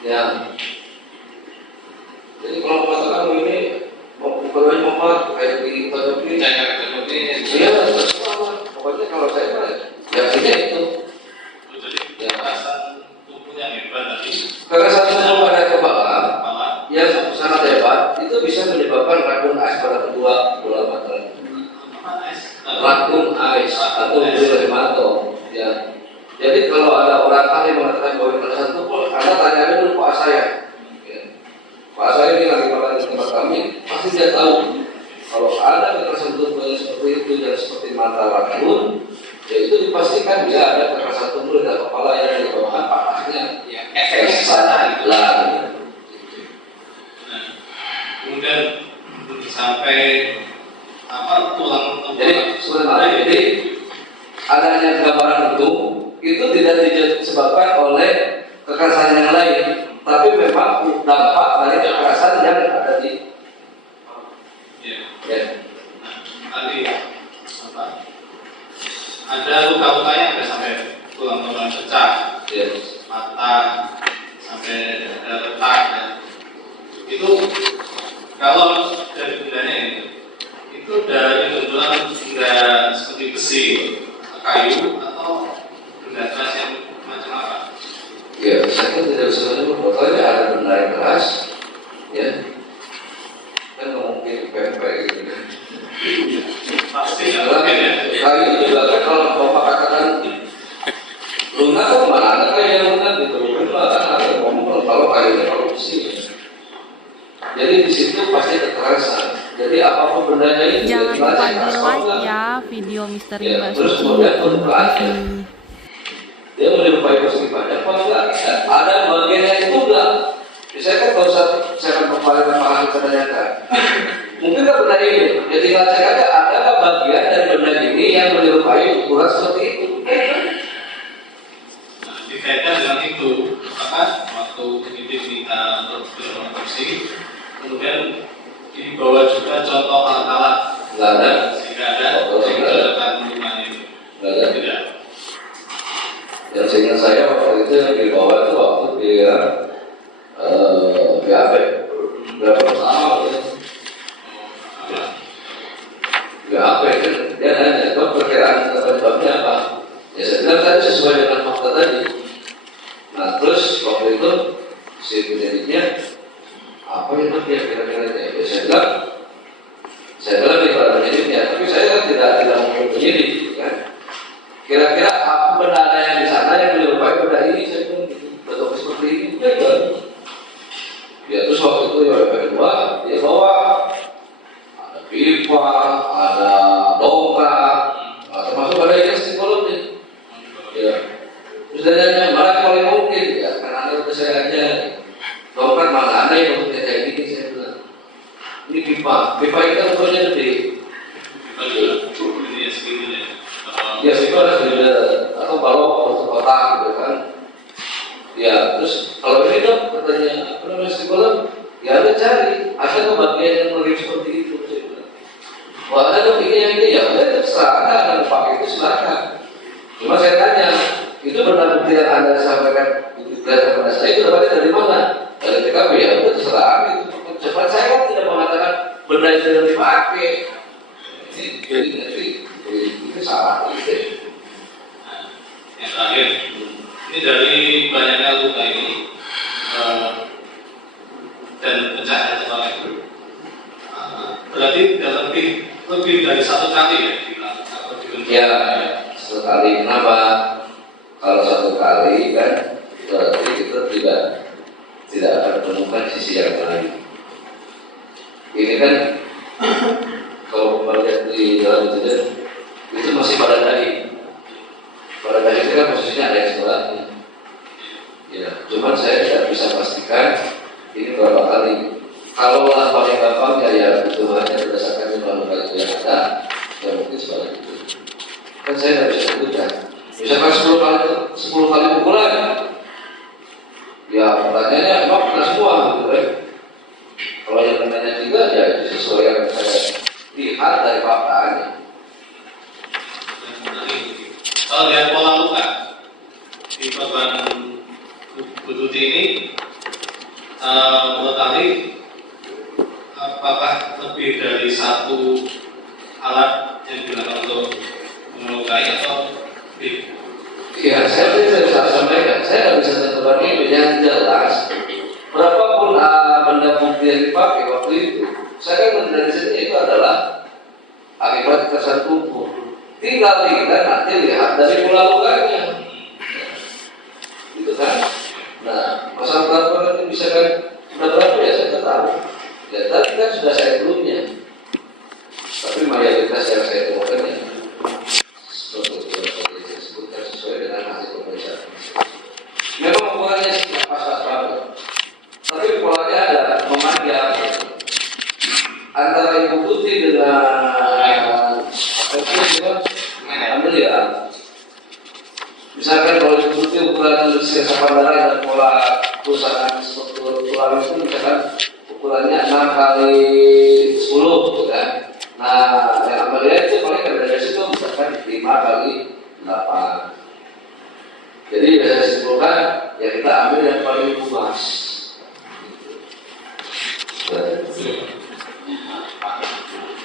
Ya. Jadi kalau mengatakan ini pukulannya memar kayak di Toyopi, iya, pokoknya kalau saya yakinnya itu. Jadi kekerasan tubuh yang hebat tadi. Kekerasan tubuh pada kepala yang sangat hebat itu bisa menyebabkan raccoon eyes pada kedua bola mata. Raccoon eyes atau bril hematom. Ya. Jadi kalau ada orang ahli mengatakan bahwa kekerasan tubuh, Anda tanya dulu Pak saya. Ya. Pak saya ini lagi makan di tempat kami, pasti dia tahu kalau ada kekerasan tubuh yang seperti itu dan seperti mata raccoon, ya itu dipastikan dia ada kekerasan tubuh di kepala yang menyebabkan patahnya. Ya, efek sana lah. Kemudian sampai tulang Jadi sebenarnya adanya gambaran itu tidak disebabkan oleh kekerasan yang lain, tapi memang dampak dari kekerasan yang ada di ya. Tadi ada luka-luka yang ada sampai tulang-tulang pecah, ya. mata sampai ada retak ya. Itu kalau dari bendanya itu dari benturan hingga seperti besi, kayu atau benda keras yang macam apa? Ya, saya tidak bisa menyebut pokoknya ada benda yang keras, ya. Kan nggak mungkin pempek gitu. Pasti nggak mungkin ya. Kayu juga kan kalau bapak katakan lunak kok mana ada kayu yang lunak gitu, kan ada ngomong kalau kayunya kalau besi. Jadi di situ pasti kekerasan. Jadi apapun bendanya itu Jangan lupa di like ya video Misteri ya, Mbak terus Suci. kemudian Terima kasih. dia menyerupai posisi banyak apa enggak? Ada bagian yang itu enggak. Saya kan kalau saya akan kembali ke paham kebanyakan. Mungkin kan benda ini, ya tinggal cek aja ada nggak bagian dari benda ini yang menyerupai ukuran seperti itu. Nah, dikaitkan dengan itu, waktu penyidik minta untuk berotopsi, kemudian dibawa juga contoh alat-alat. Nggak ada. Sehingga ada cocokan lingkungan ini. Nggak ada. Tidak. Yang seingat saya waktu itu yang dibawa itu waktu dia BAP berapa pertama ya? BAP kan dia nanya itu perkiraan penyebabnya apa? Ya saya bilang tadi sesuai dengan fakta tadi. Nah terus waktu itu si penyidiknya apa yang dia kira-kira ya saya bilang di pada penyidiknya, tapi saya kan tidak mau penyidik, kan? Kira-kira apa benda ada yang di sana yang menyerupai benda ini? Saya bilang gitu, betul seperti ini, betul. Ya terus waktu itu ya kedua dia bawa ada pipa, ada dongkrak, termasuk ada yang psikolognya. Ya, terus dia nanya mana yang paling mungkin ya karena ada udah saya aja. Dongkrak mana ada yang untuk kayak gini saya bilang. Ini pipa itu kan ukurannya gede. Ini segini Ya itu ada segede atau balok atau kotak gitu kan. Ya, terus kalau ini dok katanya apa namanya psikolog, ya ada cari, ada tuh bagian yang mirip seperti itu. Wah ada dok ini ya udah terserah anda akan pakai itu silakan. Cuma saya tanya, itu benar bukti yang anda sampaikan kepada saya itu dapatnya dari mana? Dari TKP ya udah terserah gitu. Cepat saya kan tidak mengatakan benda itu yang dipakai. Ini salah. yang terakhir. Ini dari banyaknya luka ini dan pecahan setelah itu, berarti tidak lebih dari satu kali ya dilakukan. Ya, sekali. Kenapa? Kalau satu kali kan berarti kita tidak akan menemukan sisi yang lain. Ini kan kalau melihat di dalam itu masih pada dahi. Pada dahi itu kan posisinya ada yang sebelahnya. Ya, cuman saya tidak bisa pastikan ini berapa kali. Kalau paling gampang ya itu hanya berdasarkan jumlah itu yang ada, ya mungkin seperti itu. Kan saya tidak bisa sebutkan. Misalkan 10 kali pukulan, ya pertanyaannya emang pernah semua gitu kan? Kalau yang menanya 3 ya itu sesuai yang saya lihat dari faktanya. Kalau lihat pola luka di korban Bu Tuti ini, menurut ahli, apakah lebih dari satu alat yang digunakan untuk melukai atau lebih? Ya, saya bisa sampaikan, saya tidak bisa tentukan itu yang jelas. Berapapun benda bukti yang dipakai waktu itu, saya kan menilai di sini itu adalah akibat kekerasan tubuh. Tinggal kita nanti lihat dari pola lukanya, gitu kan? Nah, masalah berapa nanti bisa kan sudah berapa ya saya tidak tahu. Ya tadi kan sudah saya belumnya, tapi mayoritas yang saya temukan ya seperti yang saya sebutkan sesuai dengan hasil pemeriksaan. Memang polanya tidak pas-pas, tapi polanya ada memanjang antara Ibu Tuti dengan ambil ya. Misalkan kalau Ibu Tuti ukuran resapan darah dan pola perusahaan struktur tulang itu misalkan ukurannya 6 kali 10 gitu kan. Nah, yang Amalia itu paling dari situ misalkan 5 kali 8. Jadi bisa simpulkan ya kita ambil yang paling luas.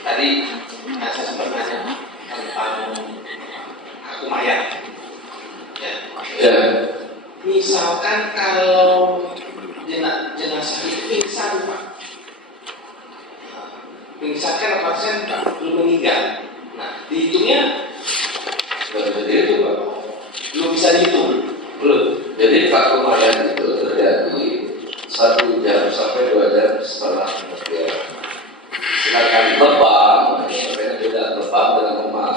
Tadi saya sempat nanya tentang aku mayat. Ya. Misalkan kalau jenazah itu pingsan, Pak. Pingsan kan pasien belum meninggal. Nah, dihitungnya Sudah jadi itu Pak. belum bisa dihitung. Belum. Jadi faktor mayat itu terjadi 1 jam sampai 2 jam setelah kematian. Sedangkan lebam, sebenarnya beda lebam dengan memar.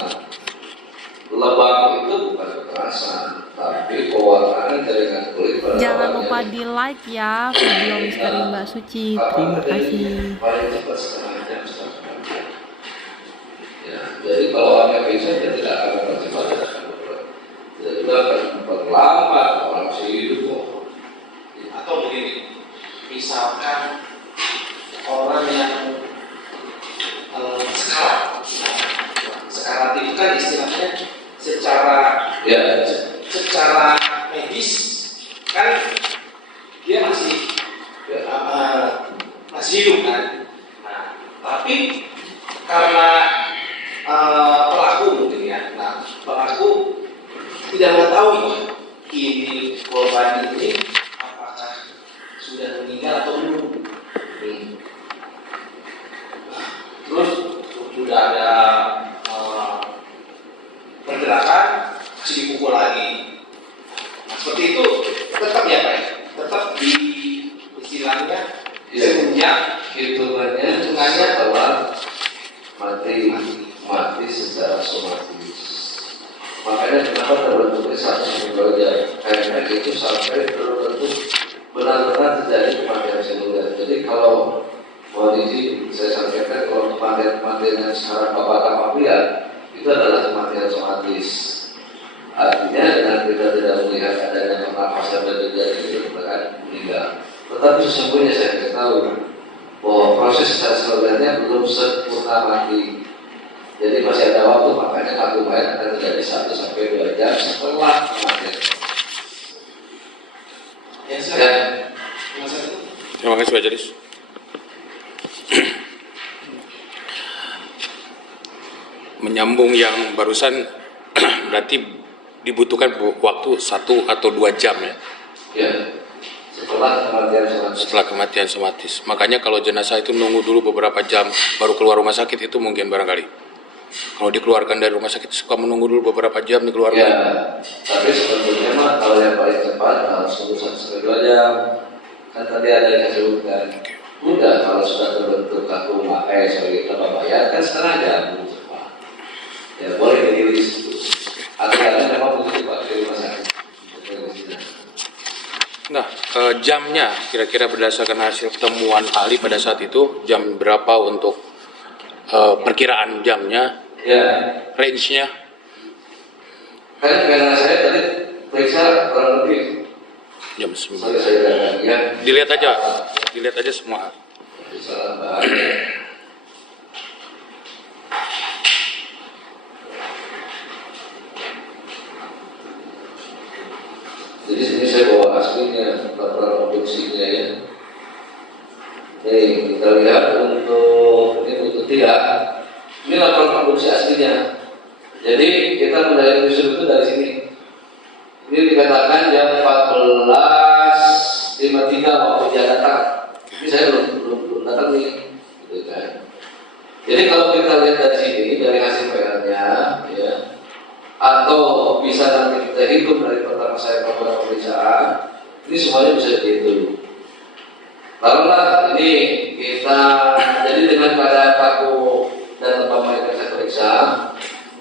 Lebam itu bukan kekerasan, tapi pewarnaan jaringan kulit pada Jangan orangnya lupa di like ya video misteri Mbak Suci. Terima kasih. Paling cepat setengah jam, setengah jam. Ya, jadi kalau hanya bisa dia tidak akan mempercepat, tidak akan memperlambat orang masih hidup kok. Atau begini, misalkan orang yang sekarat itu kan istilahnya secara medis kan dia masih hidup kan. Nah, tapi karena pelaku mungkin ya, nah pelaku tidak mengetahui ini korban ini apakah sudah meninggal atau belum. Terus sudah ada pergerakan, masih dipukul lagi. Nah, seperti itu tetap ya Pak, tetap di istilahnya sebenarnya hitungannya telah mati secara somatis. Makanya kenapa terbentuknya 1 jam, karena itu sampai terbentuk benar-benar terjadi kematian seluler. Jadi kalau mohon izin saya sampaikan, kalau kematian yang sekarang Bapak lihat itu adalah kematian somatis. Artinya dengan kita tidak melihat adanya pernapasan dan tidak itu akan meninggal. Tetapi sesungguhnya saya kasih tahu bahwa proses selulernya belum sempurna mati. Jadi masih ada waktu, makanya kartu mayat akan terjadi 1 sampai 2 jam setelah kematian. Terima kasih Pak Jadis. Menyambung yang barusan, berarti dibutuhkan waktu 1 atau 2 jam ya? Ya, setelah kematian somatis. Makanya kalau jenazah itu nunggu dulu beberapa jam baru keluar rumah sakit itu mungkin barangkali. Kalau dikeluarkan dari rumah sakit suka menunggu dulu beberapa jam dikeluarkan. Ya, tapi sebetulnya mah kalau yang paling cepat harus tunggu 1 sampai 2 jam. Kan tadi ada yang disebutkan. Udah kalau sudah terbentuk kartu sebagai tanpa bayar kan setengah jam cepat. Ya boleh dirilis itu. Aturannya memang begitu Pak di rumah sakit. Nah, jamnya kira-kira berdasarkan hasil temuan ahli pada saat itu jam berapa untuk perkiraan jamnya, ya, range-nya? Kan karena saya tadi periksa kurang lebih Jam 9. Ya. Dilihat aja semua. Salah bahaya. Jadi sini saya bawa aslinya, laporan obduksinya ya. Nih kita lihat untuk ini 3. Ini laporan obduksi aslinya. Jadi kita mendalami visum itu dari sini. Ini dikatakan jam 14.53 waktu dia datang. Ini saya belum datang nih, gitu kan. Jadi kalau kita lihat dari sini dari hasil PR-nya, ya, atau bisa nanti kita hitung dari pertama saya melakukan pemeriksaan, ini semuanya bisa dihitung. Taruhlah ini kita jadi dengan keadaan kaku dan lembaga yang saya periksa,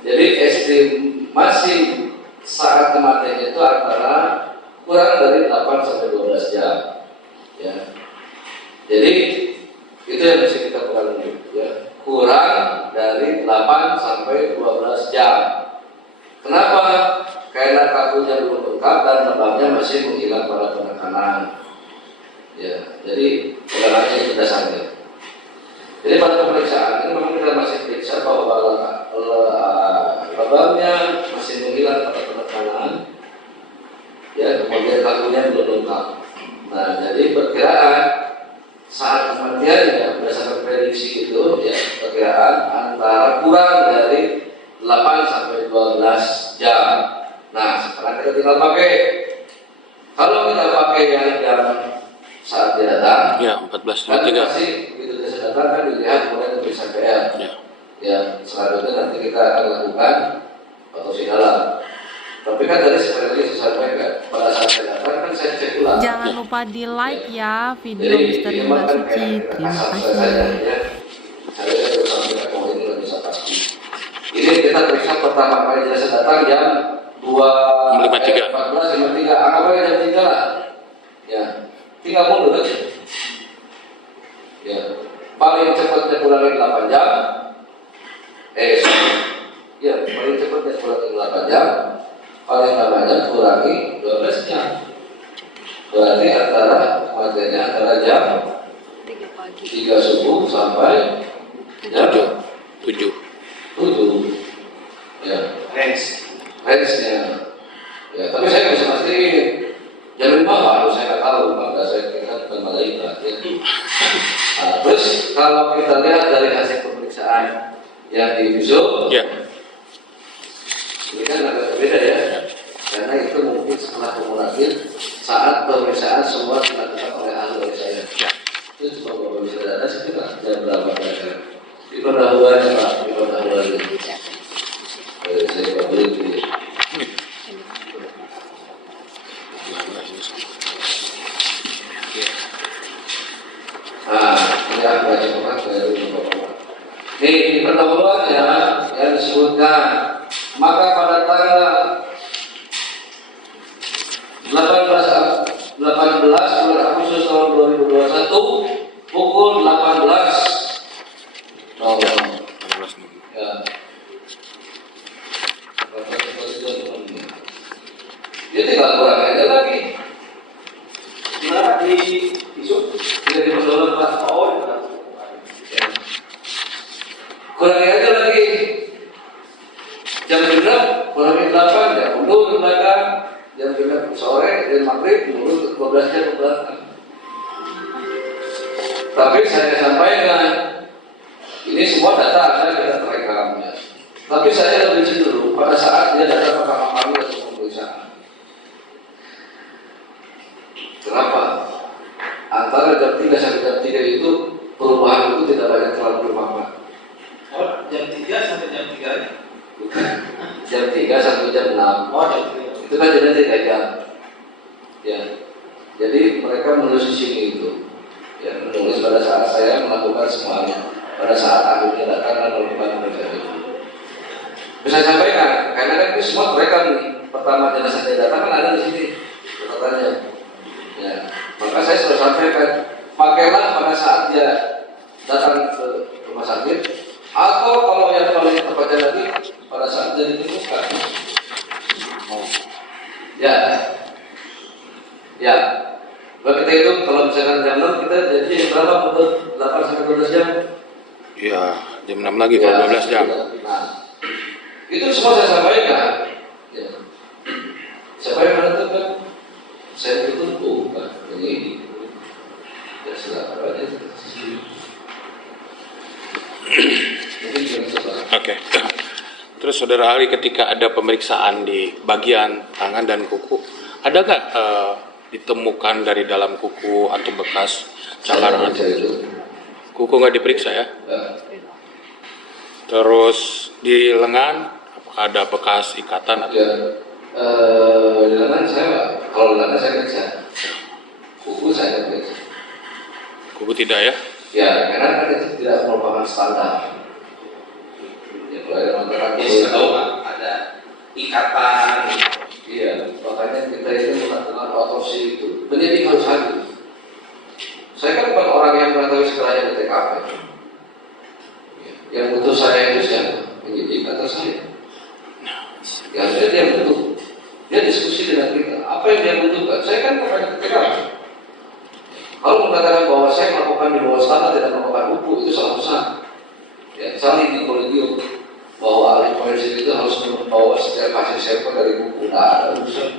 jadi estimasi saat kematian itu antara kurang dari 8 sampai 12 jam, ya. Jadi itu yang mesti kita kurang, ya. Kurang dari 8 sampai 12 jam. Kenapa? Karena kakunya belum lengkap dan lembabnya masih menghilang pada penekanan. Ya, jadi penekanan itu dasarnya. Jadi pada pemeriksaan ini memang kita masih periksa bahwa lembabnya masih menghilang pada penekanan. Ya, kemudian kakunya belum lengkap. Nah, jadi perkiraan saat kematiannya berdasarkan prediksi itu, ya, perkiraan antara kurang dari 8 sampai 12 jam. Nah, sekarang kita tinggal pakai. Kalau kita pakai yang jam saat dia datang, ya 14.53. Masih begitu dia datang kan dilihat kemudian diperiksa PR. Ya. Ya, selanjutnya nanti kita akan lakukan otopsi dalam. Tapi kan tadi seperti saya sampaikan, pada saat saya datang kan saya cek ulang. Jangan lupa di like ya video misteri Mbak Suci. Terima kasih. Saya sampaikan bahwa ini lebih pasti. Ini kita periksa pertama kali jenazah datang jam 14.53. Anggap aja jam 3 lah. Ya, tinggal mundur aja. Ya, paling cepatnya kurangi 8 jam. Ya, paling cepatnya kurangi 8 jam. Paling lamanya kurangi 12 jam. Berarti antara jam 3 subuh sampai jam 7. Ya, range-nya. Ya, tapi saya nggak bisa pastiin. Jam 5 baru saya nggak tahu, maka saya kira bukan malaikat. Ya. Nah, terus kalau kita lihat dari hasil pemeriksaan yang di visum, Ya. ini kan agak berbeda ya, karena itu mungkin setelah kumulatif saat pemeriksaan semua dilakukan oleh ahli oleh saya. Ya. Itu cuma bapak bisa data sekitar jam berapa kira-kira. Di pendahuluannya Pak, di pendahuluannya. Saya Pak beli itu. Nah, ini aku baca Pak dari Bapak. Nih, di pendahuluannya yang disebutkan, maka pada tanggal 18 bulan Agustus tahun 2021 pukul 18. Ya. Dia tinggal kurang aja lagi. Gimana di isu? Tidak di pendahuluan Pak. Oh, Ya. Kurangi aja lagi. Jam genap kurangi 8 ya mundur ke belakang. Jam genap sore dan maghrib mundur ke 12 jam ke belakang. Tapi saya sampaikan ini semua data ada kita terekamnya. Tapi saya lebih cenderung pada saat dia datang ke kamar kami untuk pemeriksaan. Kenapa? Antara jam 3 sampai jam 3 itu perubahan itu tidak banyak terlalu bermakna. oh, jam 3 sampai jam 3. Jam 3 sampai jam 6. Oh, jam 3. Itu kan jadi 3 jam. Ya. Jadi mereka menulis di sini itu. Ya, menulis pada saat saya melakukan semuanya. Pada saat akhirnya datang dan melakukan pemeriksaan itu. Bisa sampaikan, karena kan itu semua mereka nih. Pertama jenazah saya datang kan ada di sini catatannya. Ya. Maka saya sudah sampaikan, pakailah pada saat dia datang ke rumah sakit, atau kalau yang paling tepatnya lagi pada saat dia ditemukan. Ya, ya. Begitu itu kalau misalkan jam 6 kita jadi berapa menurut 8 sampai 12 jam? Ya, jam 6 lagi kalau 12 jam. Nah, itu semua saya sampaikan. Ya. Siapa yang menentukan? Saya itu bukan ini. Ya silakan aja. Mungkin bisa. Oke. Terus saudara ahli, ketika ada pemeriksaan di bagian tangan dan kuku, ada nggak ditemukan dari dalam kuku atau bekas cakaran? Kuku nggak diperiksa ya? Ya. Terus di lengan, apakah ada bekas ikatan atau? Ya. Di lengan saya, kalau lengan saya periksa. Kuku saya periksa. Kuku tidak ya? Ya, karena kan itu tidak merupakan standar. Ya, kalau ada masyarakat Jadi tahu ada ikatan. iya, makanya kita itu melakukan otopsi itu. Penyidik harus hadir. Saya kan bukan orang yang mengetahui segalanya di TKP. Yang butuh saya itu siapa? Penyidik atau saya? Ya, saya dia butuh. Dia diskusi dengan kita. Apa yang dia butuhkan? Saya kan bukan di TKP. Kalau mengatakan bahwa saya melakukan di bawah standar tidak melakukan hukum, itu salah besar. Ya, saling di kolegium bahwa ahli forensik itu harus membawa setiap hasil sampel dari buku. Nah, ada urusan.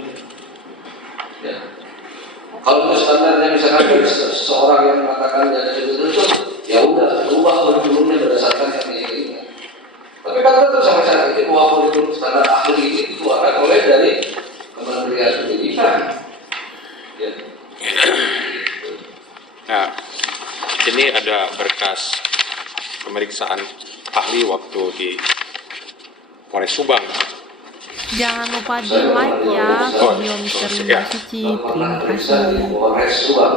Ya. Kalau itu standarnya misalkan dari seseorang yang mengatakan dari itu, ya udah ubah kurikulumnya berdasarkan yang ini. Tapi kan tetap sampai saat ini bahwa kurikulum standar ahli ini dikeluarkan oleh dari Kementerian Pendidikan. Ya. Nah, ini ada berkas pemeriksaan ahli waktu di Polres Subang. Jangan lupa di like ya video Misteri Mbak Suci. Terima kasih. Polres Subang.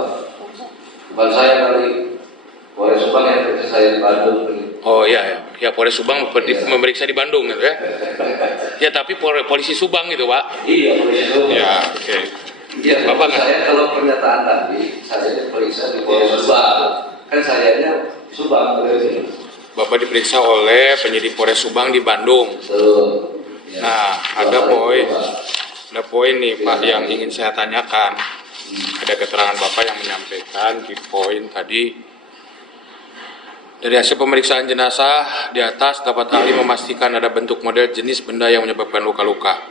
Bukan saya kali. Polres Subang yang periksa saya di Bandung. Oh iya, ya Polres Subang memeriksa di Bandung gitu ya. Ya tapi polisi Subang gitu Pak. Iya, Polres Subang. Ya oke. Iya, Bapak nggak? saya kalau pernyataan tadi, saya diperiksa di Polres Subang. Kan sayanya Subang, Bapak diperiksa oleh penyidik Polres Subang di Bandung. Betul. Ya. Nah, ada poin nih Pak yang ingin saya tanyakan. Ada keterangan Bapak yang menyampaikan di poin tadi. Dari hasil pemeriksaan jenazah di atas dapat ahli memastikan ada bentuk model jenis benda yang menyebabkan luka-luka.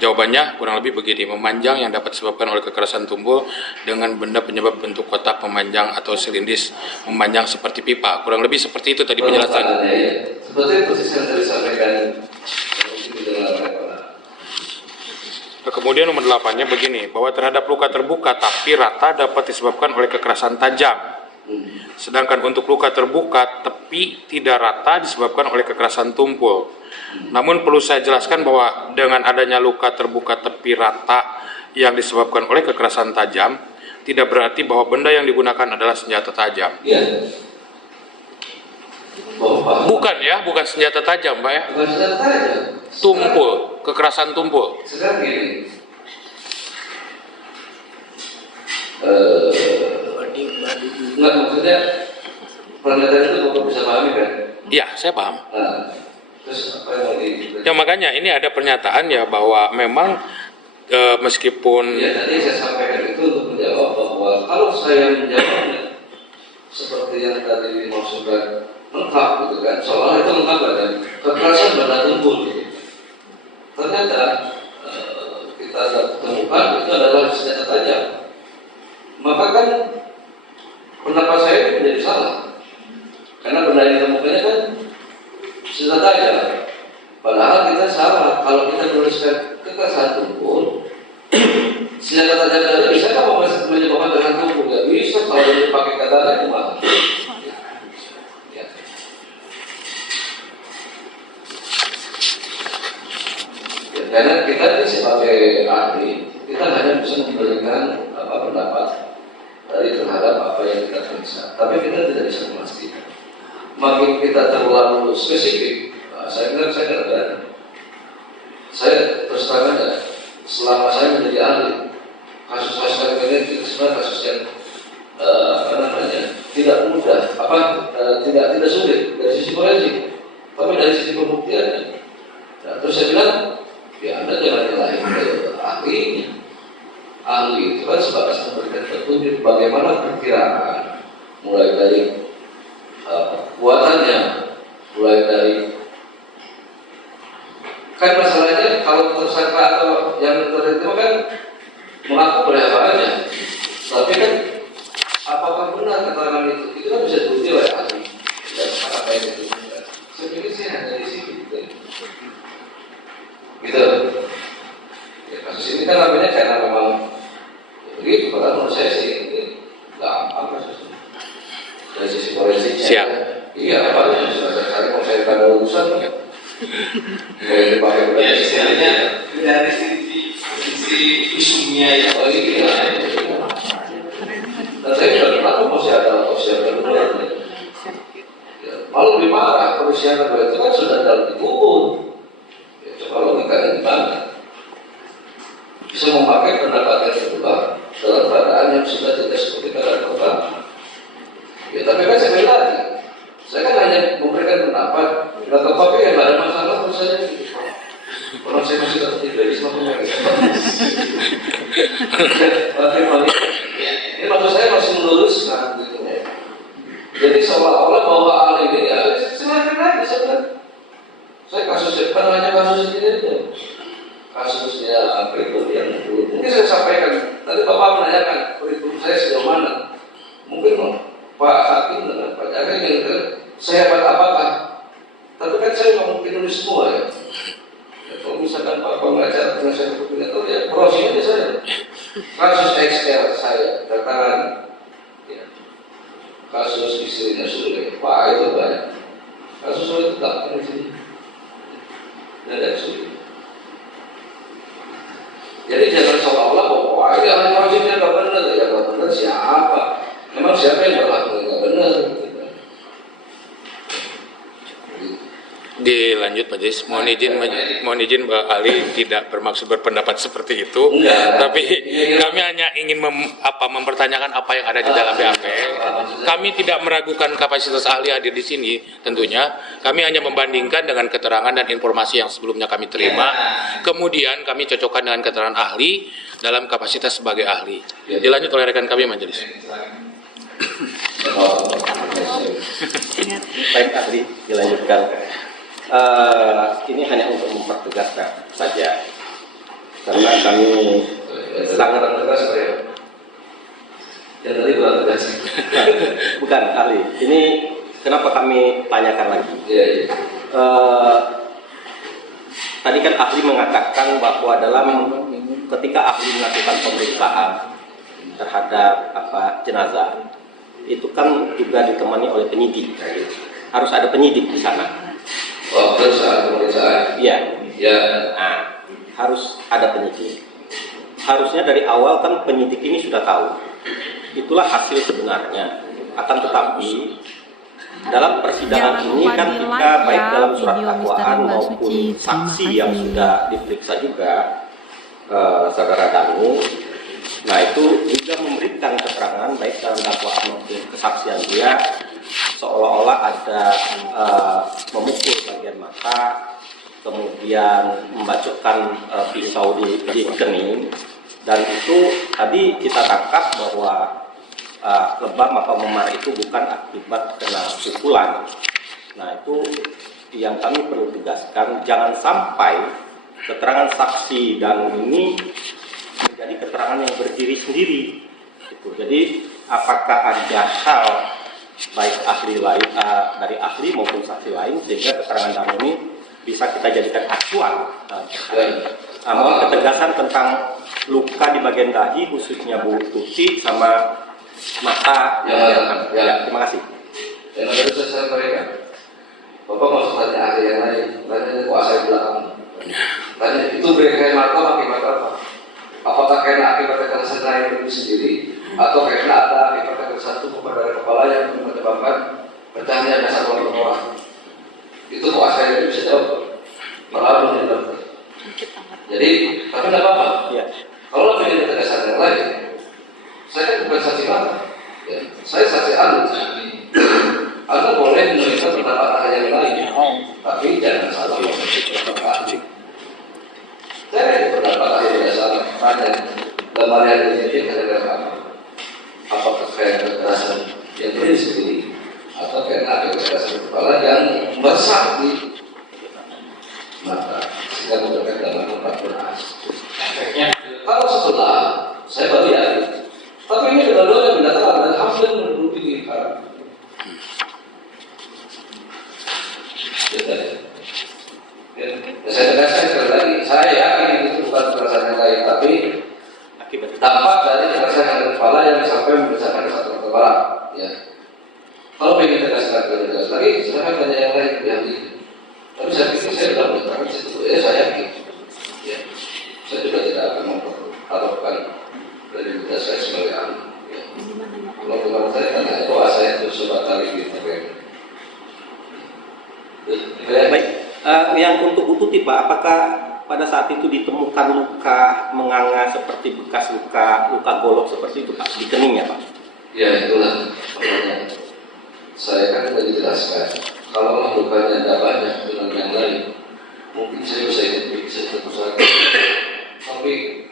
Jawabannya kurang lebih begini, memanjang yang dapat disebabkan oleh kekerasan tubuh dengan benda penyebab bentuk kotak memanjang atau silindris memanjang seperti pipa. Kurang lebih seperti itu tadi penjelasan. Ya. Seperti persis yang tadi sampaikan. Kemudian nomor 8-nya begini, bahwa terhadap luka terbuka tapi rata dapat disebabkan oleh kekerasan tajam. Sedangkan untuk luka terbuka tapi tidak rata disebabkan oleh kekerasan tumpul. Namun perlu saya jelaskan bahwa dengan adanya luka terbuka tepi rata yang disebabkan oleh kekerasan tajam, tidak berarti bahwa benda yang digunakan adalah senjata tajam. Iya. Bukan ya, bukan senjata tajam Pak ya. Bukan senjata tajam. Tumpul, kekerasan tumpul. Sekarang gini. Enggak, maksudnya pernyataan itu Bapak bisa pahami kan? Ya, saya paham. Nah, terus apa yang mau di... Ya makanya ini ada pernyataan ya bahwa memang meskipun Ya tadi saya sampaikan itu untuk menjawab bahwa kalau saya menjawabnya seperti yang tadi dimaksudkan lengkap gitu kan, soalnya itu lengkap dan kekerasan benda tumpul gitu. Ternyata kita temukan itu adalah senjata tajam. Maka kan pendapat saya itu menjadi salah karena benda yang ditemukannya kan senjata tajam. Padahal kita salah kalau kita menuliskan kekerasan tumpul. Senjata tajam tadi bisa kan menyebabkan dengan tumpul? Gak bisa kalau dipakai kata itu mah. Ya. Ya, karena kita sebagai ahli kita hanya bisa memberikan pendapat dari terhadap apa yang kita periksa, tapi kita tidak bisa memastikan. Makin kita terlalu spesifik, saya kira saya tidak berani. Saya terus terang aja, selama saya menjadi ahli, kasus-kasus ini sebenarnya kasus yang tidak mudah, tidak sulit dari sisi forensik, tapi dari sisi pembuktiannya. Nah, terus saya bilang, ya Anda jangan nyalahin ahlinya. Ahli itu kan sebatas memberikan petunjuk bagaimana perkiraan, mulai dari kekuatannya, mulai dari kan masalahnya kalau tersangka atau yang tertentu kan mengaku berapa-apanya, tapi kan apakah benar keterangan itu kan bisa diuji oleh ahli dan apa yang itu. Saya pikir sih hanya di sini gitu. Ya, kasus ini kan namanya karena memang begitu, padahal menurut saya sih gampang kasusnya dari sisi forensik. Siap. Iya, apa yang sudah saya cari mau saya pada urusan ya istilahnya dari sisi visumnya ya. Oh iya. Dan saya juga kenapa masih ada otopsi yang kedua. Ya, malah lebih parah otopsi yang kedua itu kan sudah dalam dikubur. Ya, coba logikanya gimana? Bisa memakai pendapat yang kedua dalam keadaan yang sudah tidak seperti keadaan pertama. Ya, tapi kan sekali lagi, saya kan hanya memberikan pendapat. Nggak tapi ya nggak ada masalah menurut saya. Orang saya masih tetap di beli sama penyakit. Ini maksud saya masih meluruskan gitu ya. Jadi seolah-olah bahwa hal ini ya silakan aja sebenarnya. Saya kasusnya bukan hanya kasus ini aja. Kasusnya apa itu yang dulu. Mungkin saya sampaikan. Tadi Bapak menanyakan kurikulum saya sejauh mana. Mungkin Pak Hakim dengan Pak Jaga yang sehebat apakah. Tapi kan saya nggak mungkin nulis semua ya. Kalau misalkan Pak pengacara penasihat hukum itu ya browsing aja saya. Kasus XL saya datangan. Ya. Kasus istrinya Sule, Pak itu banyak. Kasus Sule itu tak di sini. Ada Sule. Jadi jangan seolah-olah bahwa ini ahli forensik nggak benar, ya nggak benar siapa? Memang siapa yang berlaku nggak benar? di lanjut majelis. Mohon izin Mbak Ali tidak bermaksud berpendapat seperti itu. Enggak. Tapi kami hanya ingin mempertanyakan apa yang ada di dalam BAP. Kami tidak meragukan kapasitas ahli hadir di sini tentunya. Kami hanya membandingkan dengan keterangan dan informasi yang sebelumnya kami terima. Kemudian kami cocokkan dengan keterangan ahli dalam kapasitas sebagai ahli. Dilanjut oleh rekan kami majelis. Baik ahli, dilanjutkan. Ini hanya untuk mempertegas saja, karena kami sangat tegas saya. Yang tadi kurang tegas. bukan ahli. Ini kenapa kami tanyakan lagi? Iya, iya. Tadi kan ahli mengatakan bahwa dalam ketika ahli melakukan pemeriksaan terhadap jenazah, itu kan juga ditemani oleh penyidik. Harus ada penyidik di sana. Waktu saat pemeriksaan. Iya. Ya. Nah, harus ada penyidik. Harusnya dari awal kan penyidik ini sudah tahu. Itulah hasil sebenarnya. Akan tetapi dalam persidangan Jangan ini lupa kan di kita like baik ya dalam surat video dakwaan Misteri Mbak maupun Suci. Terima saksi kasih. yang sudah diperiksa juga, saudara Danu. Nah, itu juga memberikan keterangan baik dalam dakwaan maupun kesaksian dia, seolah-olah ada memukul bagian mata, kemudian membacokkan pisau di kening, dan itu tadi kita tangkap bahwa lebam atau memar itu bukan akibat kena pukulan. Nah, itu yang kami perlu tegaskan, jangan sampai keterangan saksi dan ini menjadi keterangan yang berdiri sendiri. Gitu. Jadi apakah ada hal baik ahli lain dari ahli maupun saksi lain sehingga keterangan kami ini bisa kita jadikan acuan. Mohon ketegasan tentang luka di bagian dahi khususnya Bu Tuti sama mata. Ya, terima kasih. Yang harus saya sampaikan, Bapak mau tanya ahli yang lain, tanya kuasa di belakang. Tanya itu berikan mata akibat apa? Apakah karena akibat kekerasan lain itu sendiri, atau karena ada akibat kekerasan tubuh pada kepala yang menyebabkan pecahnya dasar tulang bawah? Itu kuasa yang bisa jawab. Malah belum dokter. Jadi, tapi tidak apa-apa. Ya. Kalau lebih ketegasan yang lain, saya kan bukan saksi mata, ya. Saya saksi ahli. Anda boleh menerima pendapat ahli yang lain, tapi jangan salah ahli. Saya pendapat ahli tidak salah. Tanya, dalam hal ini ada apa? Apakah karena kekerasan yang berdiri sendiri, atau karena ada kekerasan kepala yang meresap di mata, sehingga menyebabkan dalam tempat beras. Kalau setelah saya baru yakin, tapi ini kedua-dua yang bilateral dan hampir menutupi lingkaran. Saya tegaskan sekali lagi, saya yakin itu bukan kekerasan yang lain, tapi dampak dari kekerasan yang kepala yang sampai membesarkan satu kepala. Ya. Kalau ingin tegaskan tegas lagi, saya tanya yang lain yang ini. Tapi saya pikir saya sudah menerangkan situ, saya yakin. Ya. Saya juga tidak akan mempertaruhkan dari muda saya sebagai ahli. Ya. Kalau teman saya tanya, bahwa saya itu sebatari gitu. Baik, yang untuk Bu Tuti Pak, apakah pada saat itu ditemukan luka menganga seperti bekas luka golok seperti itu Pak, di keningnya Pak? Ya itulah makanya saya kan tadi jelaskan, kalau lukanya tidak banyak dengan yang lain, mungkin saya bisa tetap saja. Tapi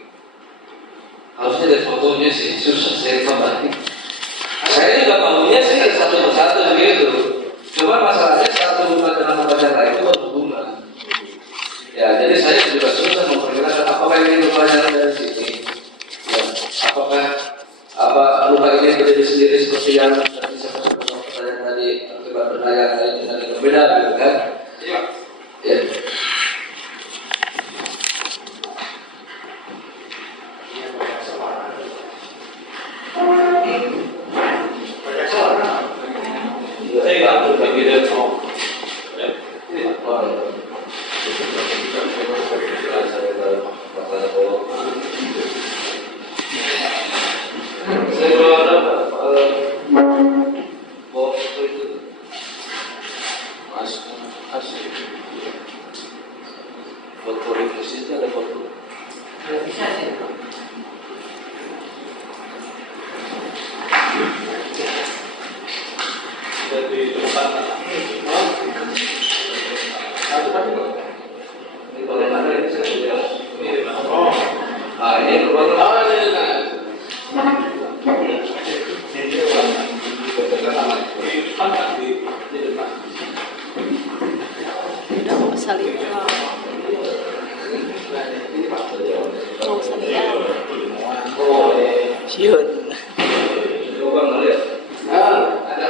harusnya dari fotonya sih susah saya kembali. Saya juga tahunya sih satu persatu gitu. Cuma masalahnya satu luka dengan luka yang lain itu berhubungan. Ya, jadi saya juga susah memperkirakan apakah ini lukanya dari sini. Ya, apakah luka ini berdiri sendiri seperti yang tadi saya sampaikan pertanyaan tadi akibat benda yang lain dengan yang berbeda, gitu kan? Ya. foto revisi itu ada foto. Jadi depan Ini kalau ada ini saya sudah. ini Oh, Ini keluar. ini nah. di depan. Udah mau salin. Mau salian. Siun. Lubang kali ya? Ada.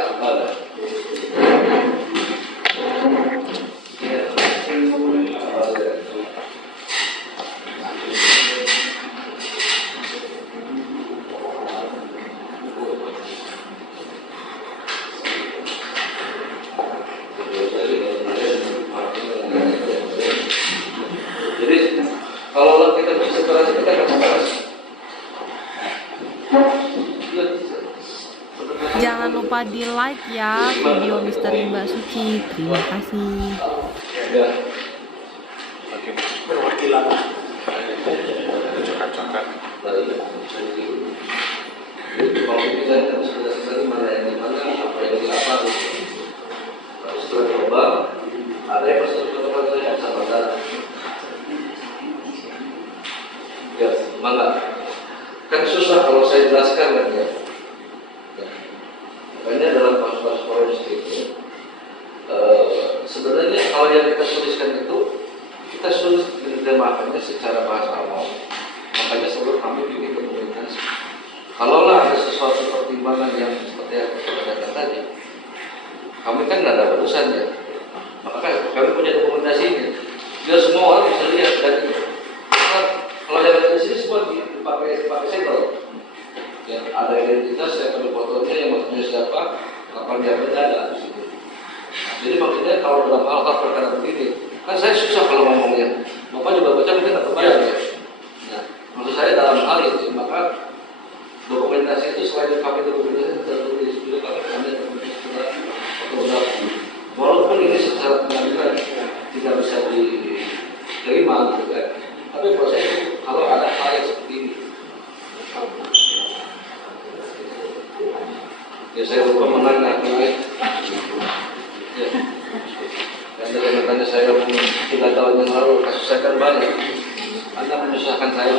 Jadi kalau kita bisa separasi, kita akan separasi. Jangan lupa di like ya video Misteri Mbak Suci. Terima kasih. Ya. Perwakilan. Cocok-cocokan. Kalau kita harus berdasarkan mana yang dimana, apa yang di apa, harus coba. Ada yang pasti coba saya bisa baca. Ya, mana? Kan susah kalau saya jelaskan kan ya. Makanya dalam kasus-kasus forensik itu, sebenarnya kalau yang kita tuliskan itu, kita sulit menerjemahkannya secara bahasa awam. Makanya selalu kami bikin dokumentasi. Kalaulah ada sesuatu pertimbangan yang seperti yang saya katakan tadi, kami kan nggak ada urusan ya. Maka kami punya dokumentasinya. Biar semua orang bisa lihat dan kalau yang ada di sini semua dipakai segel. Ya, ada identitas, saya ambil fotonya, yang maksudnya siapa, kapan dia berada di situ. Jadi maksudnya kalau dalam hal perkara begini, kan saya susah kalau ngomongnya. Bapak juga baca mungkin nggak kebayang ya. Nah, maksud saya dalam hal itu, maka dokumentasi itu selain kami dokumentasi tertulis juga kami dokumentasi fotografi. Walaupun ini secara pengadilan tidak bisa diterima gitu kan, tapi proses itu kalau ada hal yang seperti ini, ya saya lupa menanggapi ya. Dan dengan tanya saya 3 tahun yang lalu kasus saya kan banyak. Anda menyusahkan saya.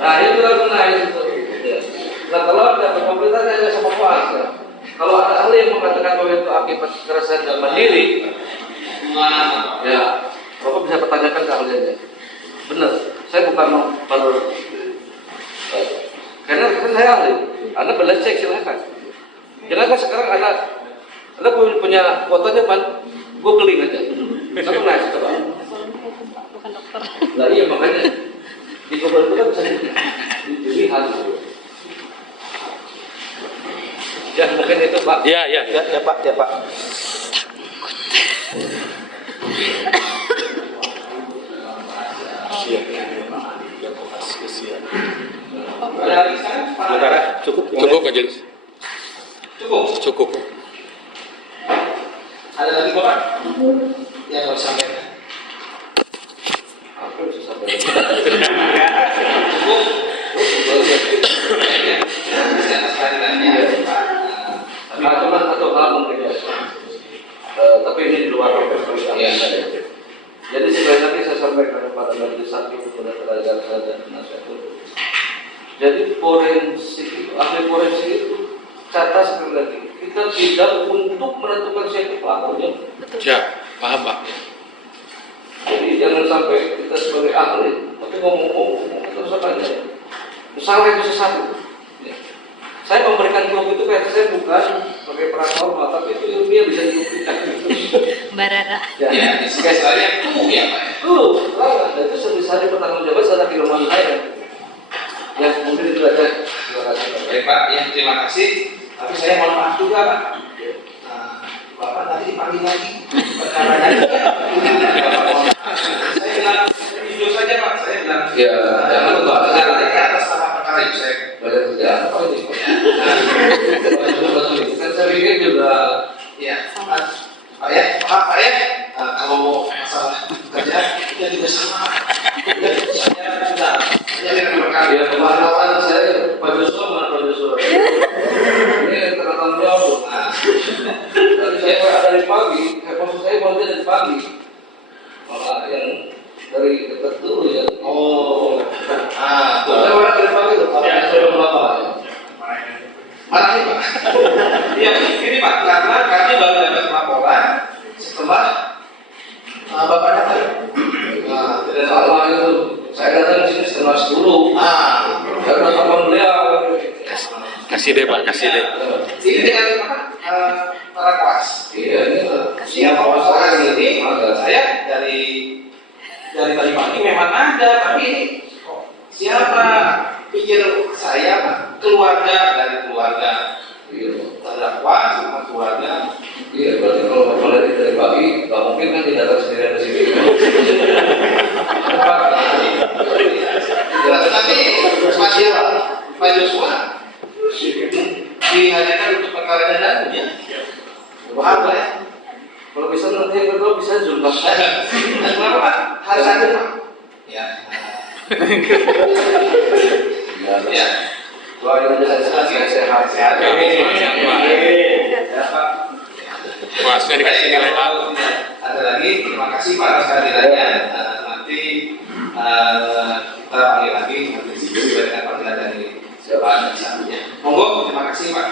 Nah itu kan menarik itu. Nah kalau ada pemerintah saya sama kuasa. Kalau ada ahli yang mengatakan bahwa itu akibat kekerasan dan mandiri, ya Bapak bisa pertanyakan ke ahlinya. Benar, saya bukan mau karena kan saya ahli. Anda boleh cek silakan. Jangan kan sekarang Anda punya fotonya pan, googling aja. Kamu naik coba. Bukan dokter. Nah iya makanya di Google itu kan bisa dilihat. Ya mungkin itu Pak. Ya Pak, ya Pak. Ada lagi sekarang? Sementara cukup majelis. Cukup. Ada lagi Bapak yang mau disampaikan? Apa yang bisa sampaikan? Cukup. Saya atas kehadirannya Pak. Nah, cuma satu hal mungkin ya. Tapi ini di luar pertanyaan saya. Jadi sekali lagi saya sampaikan kepada majelis hakim kepada kerajaan saya dan penasihat hukum. Jadi forensik itu, ahli forensik itu catat sekali lagi, kita tidak untuk menentukan siapa pelakunya. Ya, paham Pak. Jadi jangan sampai kita sebagai ahli, tapi ngomong-ngomong terus saja. Salah itu sesat. Ya. Saya memberikan blog itu karena saya bukan sebagai paranormal, tapi itu ilmiah bisa dibuktikan. Barara. Ya, istilahnya tuh ya Pak. Dan itu sebesar bertanggung jawab secara keilmuan saya. Yang mungkin itu aja. Terima kasih. Baik Pak, ya terima kasih. Tapi saya mohon maaf juga Pak. Nah, Bapak nanti dipanggil lagi perkaranya. Saya bilang jujur saja Pak, saya bilang. Ya, jangan lupa. Saya nanti atas nama perkara itu saya. Banyak kerjaan apa ini? Betul. Kan saya pikir juga. Ya, Pak ya, Pak ya. juga sama. Saya sudah jadi rekan. Ya kemarin saya Pak Joshua mana Pak Joshua? Ini tanggung jawab. Nah, tadi saya dari pagi, maksud saya mau dari pagi. Malah yang dari dekat dulu ya. Oh, Saya mana dari pagi loh. Kalau saya belum apa ya. marahin Pak. Iya, ini Pak, karena kami baru dapat laporan setelah Bapak datang. Nah, tidak salah itu. Saya datang di sini setengah 10. Karena sama beliau. Kasih deh Pak, kasih deh. Ini dengan apa? Para kuas. Iya, ini Siapa orang ini? Saya dari tadi pagi memang ada, tapi ini siapa? Pikir saya keluarga dari keluarga terdakwa sama keluarga. Iya, berarti kalau Bapak dari pagi, nggak mungkin kan tidak datang sendirian ke sini. Tapi Pak Joshua dihadirkan untuk perkara dan ya. Apa ya? Kalau bisa nanti yang kedua bisa zoom Pak. Kenapa Pak? Harus ada Pak. Ya. Ya. Doain aja saya sehat. Sehat. Puasnya dikasih nilai A. Ada lagi, terima kasih Pak atas kehadirannya. Nanti kita panggil lagi nanti diberikan panggilan dari siapa saja. Monggo, terima kasih Pak.